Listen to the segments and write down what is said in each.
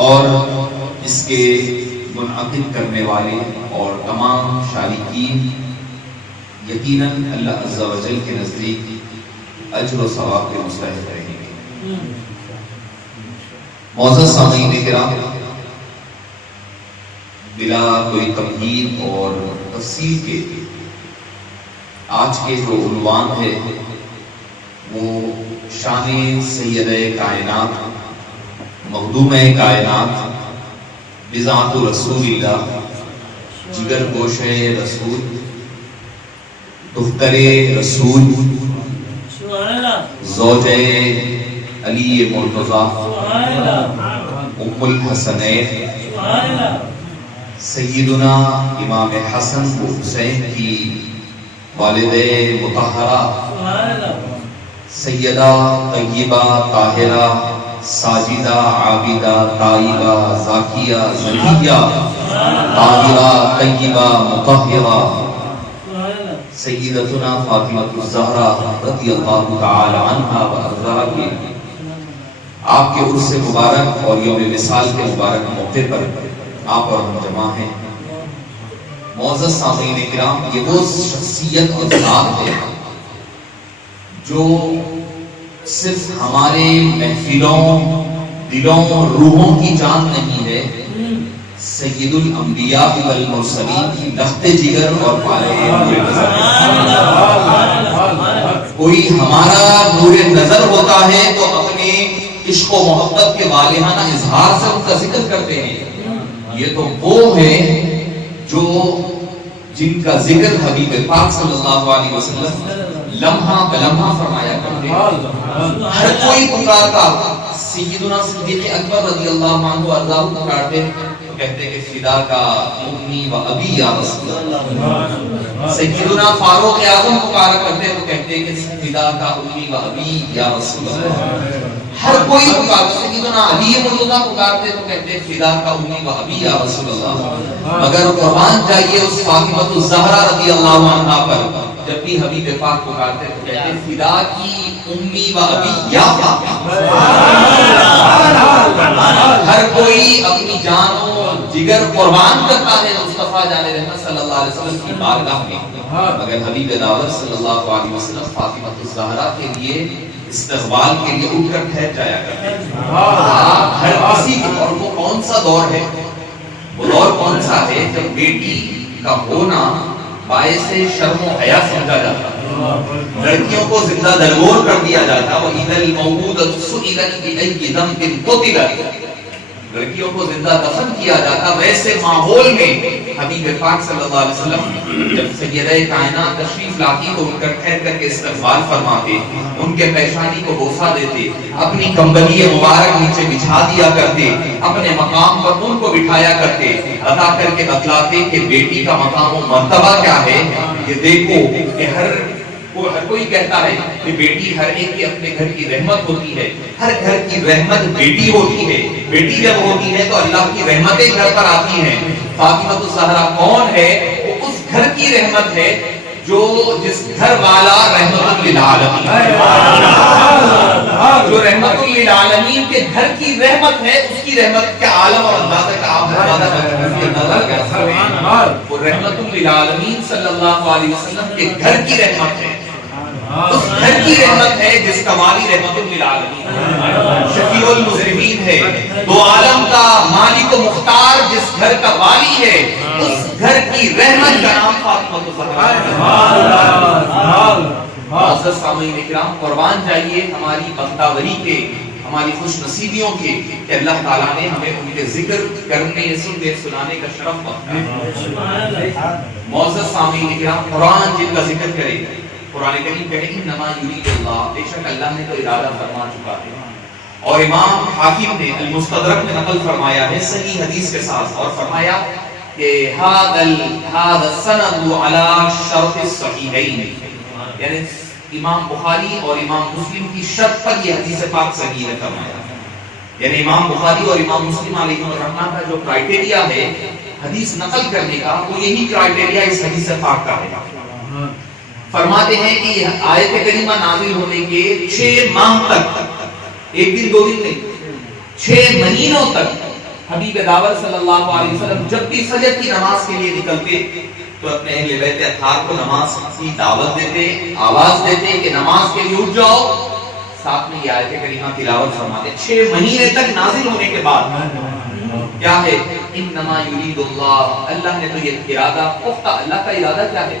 اور اس کے منعقد کرنے والے اور تمام شارکین یقیناً اللہ عز و جل کے نزدیک اجر و ثواب کے مستحق رہیں گے۔ معزز سامعین کرام، بلا کوئی تمہید اور تفصیل کے آج کے جو عنوان ہے وہ شان سیدہ کائنات مخدوم کائنات بذات رسول اللہ، جگر گوشہ رسول، دختر رسول، زوجہ علی مرتضیٰ، ام الحسنین، سیدنا امام حسن و حسین کی والدہ مطہرہ، سیدہ طیبہ طاہرہ ساجدہ عابدہ تائبہ زاکیہ زکیہ طاہرہ طیبہ مطہرہ سیدتنا فاطمہ الزہرا رضی اللہ تعالی عنہا و ارضاہا کے آپ کے عرس مبارک اور یوم وصال کے مبارک موقع پر آپ اور ہم جمع ہیں۔ معزز سامعین کرام، یہ وہ شخصیت اور ذات ہے جو صرف ہمارے محفلوں، دلوں، روحوں کی جان نہیں ہے، سید الانبیاء والمرسلین کی لخت جگر اور پالے نور نظر ہے۔ کوئی ہمارا نور نظر ہوتا ہے تو اپنے عشق و محبت کے والہانہ اظہار سے ان کا ذکر کرتے ہیں۔ یہ تو وہ ہے جو جن کا ذکر حبیب پاک صلی اللہ علیہ وسلم لمحہ بلمحہ فرمایا کرتے ہیں۔ ہر کوئی پکارتا، سیدنا صدیق اکبر رضی اللہ عنہ ارضاہ پکارتے تو کہتے کہ فدا کا امی و ابی یا رسول اللہ۔ سیدنا فاروق اعظم پکارا کرتے تو کہتے کہ فدا کا امی و ابی یا رسول اللہ۔ ہر کوئی پکارتا، سیدنا علی مرتضیٰ پکارتے تو کہتے فدا کا امی و ابی یا رسول اللہ۔ مگر قربان جائیے اس فاطمہ الزہرا رضی اللہ عنہا پر، جب بھی حبیب پاک پکارتے تو کہتے فدا کی امی و ابی یا ہر کوئی اپنی جان و جگر قربان کرتا ہے مصطفیٰ جان رحمت صلی اللہ علیہ وسلم کی بارگاہ میں، مگر حبیب داور صلی اللہ علیہ وسلم فاطمہ الزہرا کے لیے استقبال کے لیے اٹھ کر ٹھہر جایا کرتے ہیں۔ ہر کسی کے دور کو کون سا دور ہے؟ وہ دور کون سا ہے جب بیٹی کا ہونا باعث شرم و حیا سمجھا جاتا، لڑکیوں کو زندہ دلگور کر دیا جاتا، وَإِذَا الْمَوْءُودَةُ سُئِلَتْ بِأَيِّ ذَنبٍ قُتِلَتْ، لڑکیوں کو زندہ دفن کیا جاتا۔ ویسے ماحول میں حبیب پاک صلی اللہ علیہ وسلم جب سیدہ کائنات تشریف لاتی تو ان کا ٹھہر کر کے استقبال فرماتے، ان کے پیشانی کو بوسہ دیتے، اپنی کمبلی مبارک نیچے بچھا دیا کرتے، اپنے مقام پر ان کو بٹھایا کرتے، ادا کر کے بتلاتے کہ بیٹی کا مقام و مرتبہ کیا ہے۔ یہ دیکھو کہ ہر کوئی کہتا ہے کہ بیٹی ہر ایک کے اپنے گھر کی رحمت ہوتی ہے، ہر گھر کی رحمت بیٹی ہوتی ہے۔ بیٹی جب ہوتی ہے تو اللہ کی رحمتیں گھر پر آتی ہیں۔ فاطمہ الزہرا کون ہے؟ وہ اس گھر کی رحمت ہے جو جس گھر والا رحمت للعالمین، جو رحمت للعالمین کے گھر کی رحمت ہے، اس کی رحمت کا عالم اور اندازہ کا آپ زیادہ وہ رحمت للعالمین صلی اللہ علیہ وسلم کے گھر کی رحمت ہے، اس گھر کی رحمت ہے جس کا والی رحمت للعالمین شفیع المذنبین ہے، دو عالم کا مالک و مختار جس گھر کا والی ہے، اس گھر کی رحمت کا نام فاطمہ الزہرا ہے۔ معزز سامعین کرام، قربان جائیے ہماری بختاوری کے، ہماری خوش نصیبیوں کے کہ اللہ تعالیٰ نے ہمیں ان کے ذکر کرنے، سننے سنانے کا شرف بخشا ہے۔ معزز سامعین کرام، قرآن جن کا ذکر کرے، قرآن کریم کہے انما یرید اللہ، بے شک اللہ نے تو ارادہ فرما چکا ہے۔ اور امام حاکم نے المستدرک میں نقل فرمایا ہے صحیح حدیث کے ساتھ، اور فرمایا کہ هذا السند على شرط الصحیحین، یعنی امام بخاری اور امام مسلم کی شرط پر یہ حدیث پاک صحیح ہے فرمایا۔ یعنی امام بخاری اور امام مسلم علیہ الرحمہ کا جو کرائٹیریا ہے حدیث نقل کرنے کا، وہ یہی کرائٹیریا اس حدیث پاک کا ہے۔ فرماتے ہیں کہ یہ آیت کریمہ نازل ہونے کے 6 ماہ تک ایک دن دو دن نہیں، 6 مہینوں تک حبیب داور صلی اللہ علیہ وسلم جب بھی فجر کی نماز کے لیے نکلتے تو اپنے اہل بیت اطہار کو نماز کی دعوت دیتے، آواز دیتے کہ نماز کے لیے اٹھ جاؤ، ساتھ میں یہ آیت کریمہ تلاوت فرماتے۔ 6 مہینے تک نازل ہونے کے بعد کیا ہے؟ انما یرید اللہ، اللہ نے تو یہ ارادہ پختہ، اللہ کا ارادہ کیا ہے؟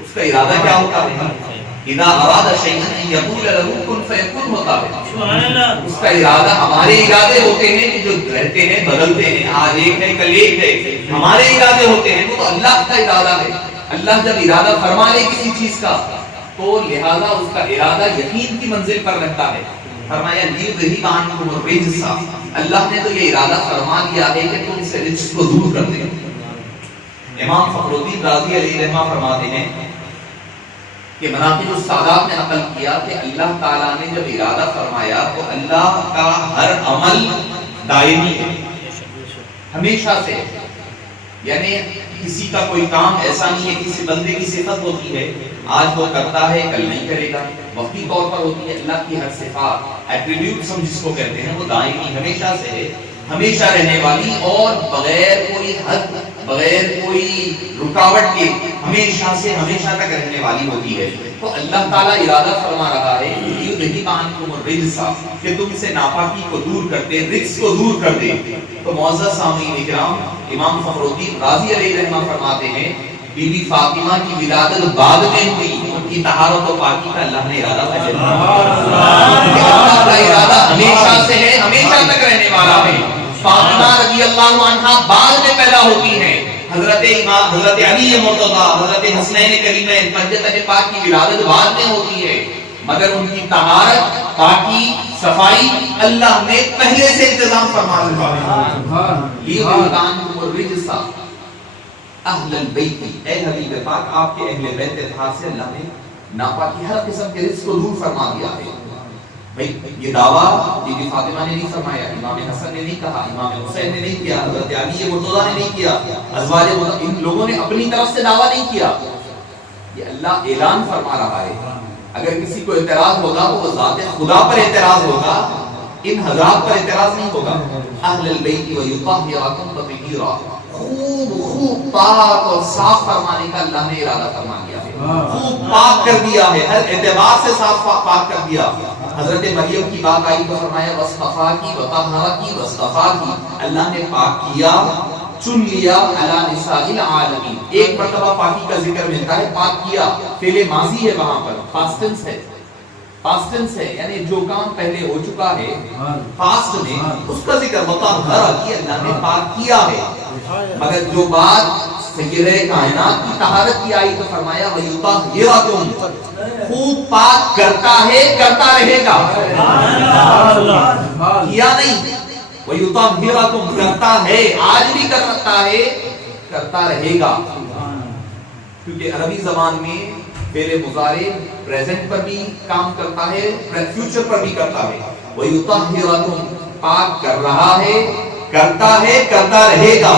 اس کا ارادہ کیا ہوتا ہے؟ اذا اراد شیئا ان یقول له کن فیکون ہوتا ہے۔ اس کا ارادہ، ہمارے ارادے ہوتے ہیں کہ جو رہتے ہیں بدلتے ہیں، آج ایک ہے کل ایک ہے، ہمارے ارادے ہوتے ہیں، وہ تو اللہ کا ارادہ ہے۔ اللہ جب ارادہ فرما لے کسی چیز کا تو لہذا اس کا ارادہ یقین کی منزل پر رہتا ہے۔ فرمایا لیذہب عنکم الرجس، اللہ نے تو یہ ارادہ فرما لیا ہے کہ تم سے رجس کو دور کر دے۔ امام فخر الدین رازی علیہ رحمہ فرماتے ہیں کہ مناقب السادات نے نقل کیا کہ اللہ تعالیٰ نے جب ارادہ فرمایا تو اللہ کا ہر عمل دائمی ہے، ہمیشہ سے، یعنی کسی کا کوئی کام ایسا نہیں ہے، کسی بندے کی صفت ہوتی ہے آج وہ کرتا ہے کل نہیں کرے گا، وقتی طور پر ہوتی ہے۔ اللہ کی ہر صفات، ایٹریبیوٹس ہم جس کو کہتے ہیں، وہ دائمی ہمیشہ سے ہے، ہمیشہ رہنے والی، اور بغیر کوئی حد، بغیر کوئی رکاوٹ کے ہمیشہ سے ہمیشہ تک رہنے والی ہوتی ہے۔ تو اللہ تعالیٰ ارادہ فرما رہا ہے لیذہب عنکم الرجس، کہ تم سے ناپاکی کو دور کر دے، رجس کو دور کر دے۔ تو معزز سامعین اکرام، امام فخر الدین رازی علیہ رحمہ فرماتے ہیں بی بی فاطمہ کی ولادت بعد میں ہوئی، ان کی طہارت و پاکی کا اللہ نے ارادہ فرمایا۔ اللہ کا ارادہ ہمیشہ سے ہے، ہمیشہ تک رہنے والا ہے۔ فاطمہ رضی اللہ عنہا بعد میں پیدا ہوتی ہیں، حضرت امام حضرت علی مرتضی، حضرت حسنین کریمین، پنجتن پاک کی ولادت بعد میں ہوتی ہے، مگر ان کی طہارت، پاکی، صفائی اللہ نے پہلے سے انتظام فرما رکھا ہے۔ لیذہب عنکم الرجس اہل البیت، اے حبیب پاک آپ کے اہل بیت اطہار سے اللہ نے ناپاکی، ہر قسم کے رجس کو دور فرما دیا ہے۔ بھئی یہ دعویٰ بی بی فاطمہ نے نہیں فرمایا، امام حسن نے نہیں کہا، امام حسین نے نہیں کیا، حضرت علی مرتضیٰ نے نہیں کیا، ازواج ان لوگوں نے اپنی طرف سے دعویٰ نہیں کیا، یہ اللہ اعلان فرما رہا ہے۔ اگر کسی کو اعتراض ہوگا تو وہ ذات خدا پر اعتراض ہوگا، ان حضرات پر اعتراض نہیں ہوگا۔ اہل البیت ویطہرکم تطہیرا، خوب پاک اور صاف فرمانے کا اللہ نے ارادہ فرما لیا ہے، خوب پاک کر دیا ہے، ہر اعتبار سے صاف پاک کر دیا۔ حضرت مریم کی بات آئی تو فرمایا وصطفاکی وطہرکی وصطفاکی، اللہ نے پاک کیا، چن لیا، علی نساء العالمین۔ ایک مرتبہ پاکی کا ذکر ملتا ہے، پاک کیا، فعل ماضی ہے، وہاں پر پاسٹ ٹینس ہے، پاسٹ ٹینس ہے، یعنی جو کام پہلے ہو چکا ہے پاسٹ میں، اس کا ذکر وطہرا کی، اللہ نے پاک کیا ہے۔ مگر جو بات سیدہ کائنات کی طہارت کی آئی تو فرمایا وَيُطَهِّرَكُمْ، خوب پاک کرتا ہے، کرتا رہے گا، کیا نہیں، وَيُطَهِّرَكُمْ کرتا ہے، آج بھی کرتا ہے، کرتا رہے گا۔ کیونکہ عربی زبان میں فعل مضارع پریزنٹ پر بھی کام کرتا ہے، فیوچر پر بھی کرتا ہے۔ وَيُطَهِّرَكُمْ پاک کر رہا ہے، کرتا ہے، کرتا رہے گا۔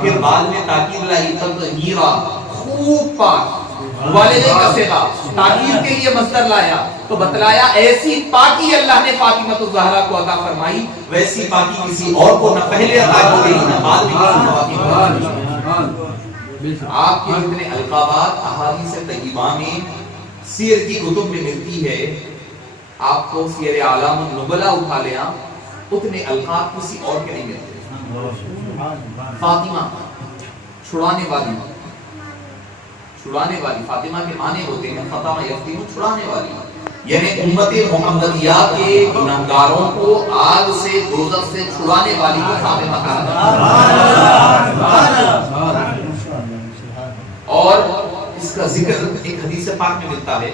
پھر بعد میں تاکید لائی تطہیرا، خوب پاک، والدے کا صیغہ، تاکید کے لیے مصدر لایا تو بتلایا ایسی پاکی اللہ نے فاطمہ الزہرا کو عطا فرمائی، ویسی پاکی کسی اور کو نہ پہلے عطا کی گئی نہ بعد میں کسی کو۔ آپ کے جتنے القابات احادیث طیبہ میں سیر کی کتب میں ملتی ہے، آپ کو سیر اعلام النبلاء اٹھا لیں، اتنے القاب کسی اور کے نہیں ملتے۔ فاطمہ چھڑانے والی، چھڑانے والی، فاطمہ کے معنی ہوتے ہیں فاطمہ یفتیم، چھڑانے والی، یعنی امت محمدیہ کے گناہگاروں کو آگ سے، دوزخ سے چھڑانے والی کو فاطمہ کہا۔ اور اس کا ذکر ایک حدیث پاک میں ملتا ہے،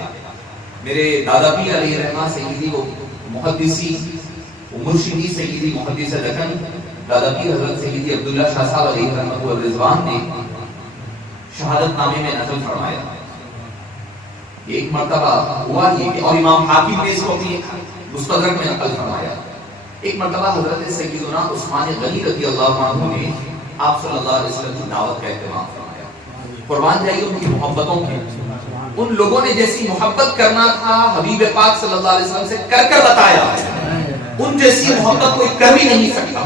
میرے دادا پیر علیہ رحمہ سیدی وہ محدثی مرشدی سیدی محدث دکن دادا پیر حضرت سیدی عبداللہ شاہ صاحب علیہ رحمۃ الرضوان نے شہادت نامے میں نقل فرمایا، ایک مرتبہ ہوا یہ کہ، اور امام حاکم نے اس کو اپنی مستدرک میں نقل فرمایا، ایک مرتبہ حضرت سیدنا عثمان غنی رضی اللہ عنہ نے آپ صلی اللہ علیہ وسلم کی دعوت کا اہتمام فرمایا، قربان جائیے ان کی محبتوں کی، ان لوگوں نے جیسی محبت کرنا تھا حبیب پاک صلی اللہ علیہ وسلم سے کر کر بتایا، ان جیسی محبت کوئی کر بھی نہیں سکتا،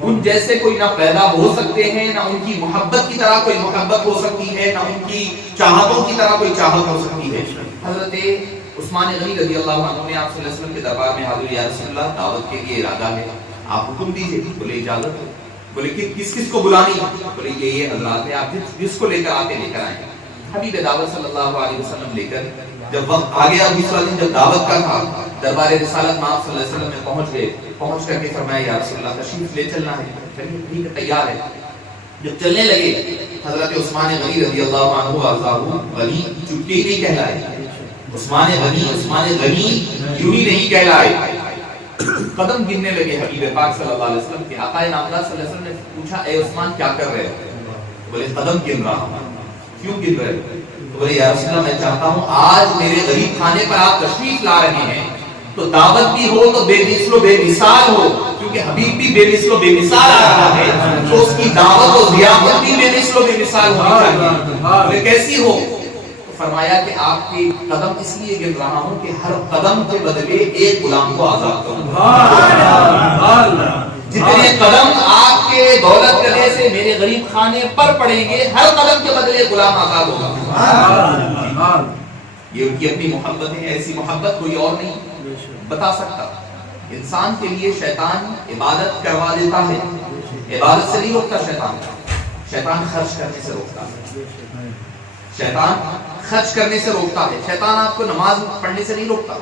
ان جیسے کوئی نہ پیدا ہو سکتے ہیں، نہ ان کی محبت کی طرح کوئی محبت ہو سکتی ہے، نہ ان کی چاہتوں کی طرح کوئی چاہت ہو سکتی ہے۔ حضرت عثمان غنی رضی اللہ عنہ نے آپ صلی اللہ علیہ وسلم کے دربار میں حاضر، یا رسول اللہ دعوت کے لیے ارادہ ہے، آپ حکم دیجیے۔ بولے اجازت ہے۔ بولے کہ کس کس کو بلانی ہے؟ بولے یہ حضرات ہیں، آپ جس کو لے کر آتے لے کر آئیں۔ حبیب دعوت صلی اللہ علیہ وسلم لے کر جب وقت آ گیا، دوسرا دن جب دعوت کا تھا، دربار رسالت میں آپ صلی اللہ علیہ وسلم میں پہنچ گئے، پہنچ کر کے فرمایا یا رسول اللہ تشریف لے چلنا ہے، چلیے ٹھیک ہے تیار ہے۔ جب چلنے لگے حضرت عثمان غنی رضی اللہ عنہ ارضاہ غنی چپکے ہی نہیں کہلائے، عثمان غنی یوں ہی نہیں کہلائے، قدم گننے لگے حبیب پاک صلی اللہ علیہ وسلم کے۔ آقا نامدار صلی اللہ علیہ وسلم نے پوچھا اے عثمان کیا کر رہے ہو؟ بولے قدم گن رہا ہوں۔ کیوں گن رہے ہو؟ بولے یا رسول اللہ میں چاہتا ہوں آج میرے غریب خانے پر آپ تشریف لا رہے ہیں تو دعوت بھی ہو تو بے مثل و بے مثال ہو، کیونکہ حبیب بھی بے مثل و بے مثال آ رہا ہے تو اس کی دعوت و ضیافت بھی بے مثل و بے مثال ہونی چاہیے۔ بولے کیسی ہو؟ فرمایا کہ آپ کی قدم اس لیے گر رہا ہوں کہ ہر قدم کے بدلے ایک غلام کو آزاد کروں۔ جتنے قدم آپ کے دولت گلے سے میرے غریب خانے پر پڑیں گے، ہر قدم کے بدلے غلام آزاد ہوگا۔ یہ ان کی اپنی محبت ہے، ایسی محبت کوئی اور نہیں بتا سکتا۔ انسان کے لیے شیطان عبادت کروا دیتا ہے، عبادت سے نہیں روکتا شیطان، شیطان خرچ کرنے سے روکتا ہے، شیطان خرچ کرنے سے روکتا ہے، شیطان آپ کو نماز پڑھنے سے نہیں روکتا۔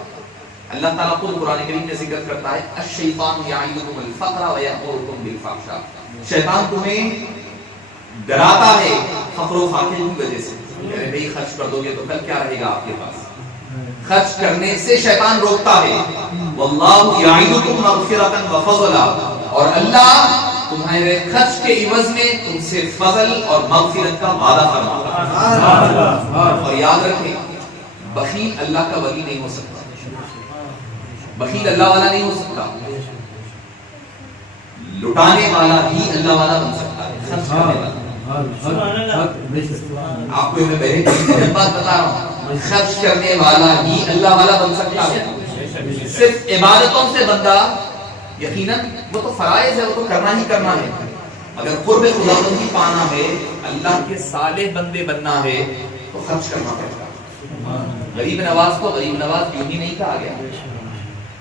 اللہ تعالیٰ خود قرآن کریم میں ذکر کرتا ہے الشیطان یعدکم الفقر ویأمرکم بالفحشاء، شیطان تمہیں ڈراتا ہے فقر و فاقے کی وجہ سے، کہ بھئی خرچ کر دو گے تو کل کیا رہے گا آپ کے پاس، خرچ کرنے سے شیطان روکتا ہے۔ واللہ یعدکم مغفرۃ وفضلا، اور اللہ تمہارے خرچ کے عوض میں تم سے فضل اور مغفرت کا وعدہ فرماتا ہے۔ اور یاد رکھیں بخیل اللہ کا ولی نہیں ہو سکتا، بخیل اللہ والا نہیں ہو سکتا، لٹانے والا ہی اللہ والا بن سکتا ہے، خرچ کرنے والا۔ آپ کو میں پہلے بات بتا رہا ہوں، خرچ کرنے والا ہی اللہ والا بن سکتا ہے۔ صرف عبادتوں سے بندہ یقیناً وہ تو فرائض ہے، وہ تو کرنا ہی کرنا ہے، اگر قرب خداوندی پانا ہے، اللہ کے صالح بندے بننا ہے تو خرچ کرنا پڑتا ہے۔ غریب نواز کو غریب نواز کیوں ہی نہیں کہا گیا،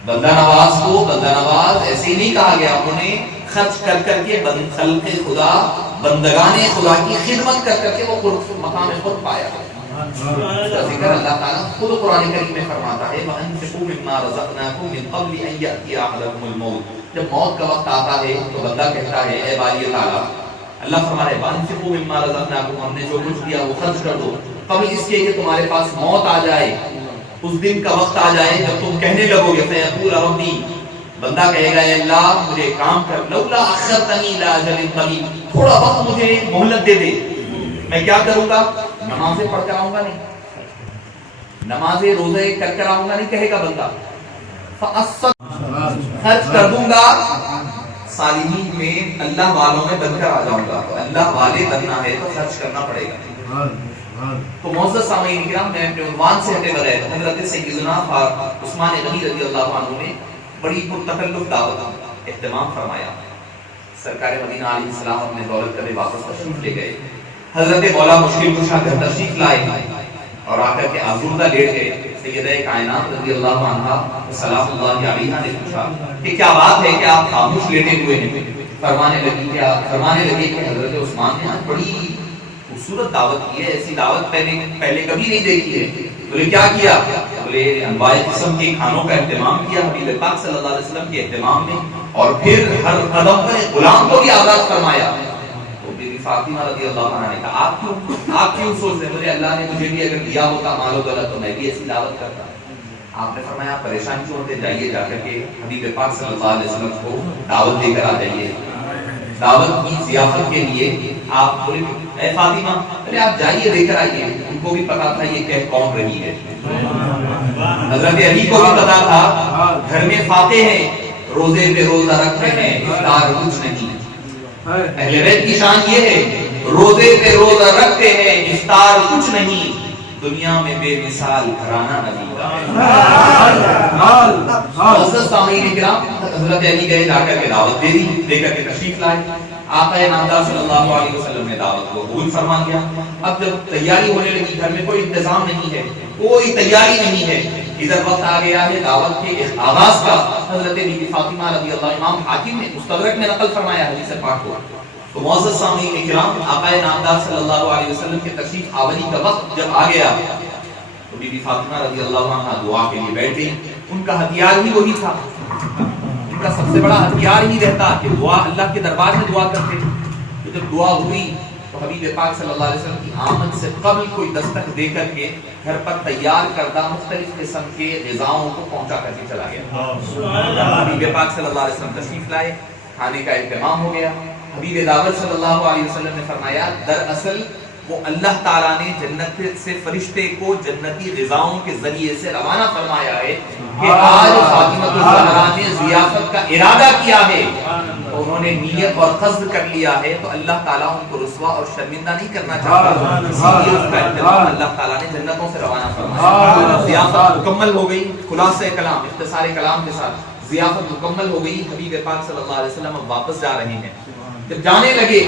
بندہ نواز کو بندہ نواز ایسے ہی نہیں کہا گیا، انہوں نے خرچ کر کر کے خلق خدا بندگان خدا کی خدمت کر کر کے وہ مقام خود پایا۔ ذکر اللہ تعالیٰ خود قرآن کریم میں فرماتا ہے وَأَنفِقُوا مِمَّا رَزَقْنَاكُم مِّن قَبْلِ أَن يَأْتِيَ أَحَدَكُمُ الْمَوْتُ، جب موت کا وقت آتا ہے تو بندہ کہتا ہے اے باری تعالیٰ، اللہ فرما رہا ہے وَأَنفِقُوا مِمَّا رَزَقْنَاكُم، ہم نے جو کچھ دیا وہ خرچ کر دو قبل اس کے کہ تمہارے پاس موت آ جائے، اس دن کا وقت آ جائے جب تم کہنے لگو گے فَيَقُولُ رَبِّي، بندہ کہے گا اے اللہ مجھے کام کر، لولا اخرتنی الی اجل قریب، تھوڑا وقت مجھے مہلت دے دے، میں کیا کروں گا، نمازیں پڑھ کر آؤں گا نہیں، نمازیں روزے کر کر آؤں گا نہیں، کہے گا بندہ خرچ کر دوں گا، صالحین میں اللہ والوں میں بن کر آ جاؤں گا، تو اللہ والے بننا ہے تو خرچ کرنا پڑے گا۔ تو معزز سامعین کرام، میں اپنے عنوان سے ہٹے بغیر حضرت سیدنا عثمان غنی رضی اللہ عنہ نے بڑی پرتکلف دعوت اہتمام فرمایا۔ سرکار مدینہ علیہ السلام اپنے دولت کبھی واپس تشریف لے گئے، حضرت مولا مشکل کشا گھر تشریف لائے اور آ کر کے آزردہ لیٹ گئے۔ سیدہ کائنات رضی اللہ عنہا سلام اللہ علیہا نے پوچھا کہ کیا بات ہے کہ آپ خاموش لیٹے ہوئے ہیں؟ فرمانے لگی کہ حضرت عثمان نے آج بڑی خوبصورت دعوت کی ہے، ایسی دعوت پہلے کبھی نہیں دیکھی ہے۔ بولے کیا کیا؟ بولے انواع قسم کے کھانوں کا اہتمام کیا حبیب پاک صلی اللہ علیہ وسلم کے اہتمام میں، اور پھر ہر قدم پر غلام کو بھی آزاد فرمایا۔ تو بی بی فاطمہ رضی اللہ عنہا نے کہا آپ کیوں سوچ رہے؟ بولے اللہ نے مجھے بھی اگر دیا ہوتا مال و دولت تو میں بھی ایسی دعوت کرتا۔ آپ نے فرمایا آپ پریشان کیوں ہوتے، جائیے جا کر کے حبیب پاک صلی اللہ علیہ وسلم کو دعوت دے کر آ جائیے، دعوت کی ضیافت کے لیے۔ آپ بولے اے فاطمہ، بولے آپ جائیے دے کر آئیے، ان کو بھی پتا تھا یہ کہ کون رہی ہے، حضرت علی کو بھی پتا تھا گھر میں فاتح ہیں، روزے پہ روزہ رکھتے ہیں، افطار کچھ نہیں۔ اہل بیت کی شان یہ ہے روزے پہ روزہ رکھتے ہیں، افطار کچھ نہیں، دنیا میں بے مثال گھرانہ نبی کا ہے۔ معزز سامعین کرام، حضرت علی گئے، جا کر کے دعوت دے دی، لے کر کے تشریف لائے۔ آقا نامدار صلی اللہ علیہ وسلم نے دعوت کو قبول فرما لیا۔ اب جب تیاری ہونے لگی، گھر میں کوئی انتظام نہیں ہے، کوئی تیاری نہیں ہے، ادھر وقت آ گیا ہے دعوت کے آغاز کا۔ حضرت بی بی فاطمہ رضی اللہ عنہا، امام حاکم نے مستدرک میں نقل فرمایا حدیث پاک کو۔ تو معزز سامعین کرام، آقا نامدار صلی اللہ علیہ وسلم کے تشریف آوری کا وقت جب آ گیا تو بی بی فاطمہ رضی اللہ عنہا دعا کے لیے بیٹھ گئی۔ ان کا ہتھیار ہی وہی تھا، ان کا سب سے بڑا ہتھیار ہی رہتا کہ دعا، اللہ کے دربار میں دعا کرتے۔ تو جب دعا ہوئی تو حبیب پاک صلی اللہ علیہ وسلم کی آمد سے قبل کوئی دستک دے کر کے گھر پر تیار کردہ مختلف قسم کے غذاؤں کو پہنچا کر کے چلا گیا۔ حبیب پاک صلی اللہ علیہ وسلم تشریف لائے، کھانے کا اہتمام ہو گیا۔ حبیب دعوت صلی اللہ علیہ وسلم نے فرمایا، دراصل وہ اللہ تعالیٰ نے جنت سے فرشتے کو جنتی غذاؤں کے ذریعے سے روانہ فرمایا ہے کہ آج فاطمہ الزہرا نے ضیافت کا ارادہ کیا ہے، تو انہوں نے نیت اور قصد کر لیا ہے، تو اللہ تعالیٰ ان کو رسوا اور شرمندہ نہیں کرنا چاہتا، اس لیے اس کا انتظام اللہ تعالیٰ نے جنتوں سے روانہ فرمایا۔ ضیافت مکمل ہو گئی، خلاصہ کلام، اختصار کلام کے ساتھ ضیافت مکمل ہو گئی۔ حبیب پاک صلی اللہ علیہ وسلم اب واپس جا رہے ہیں۔ جب جانے لگے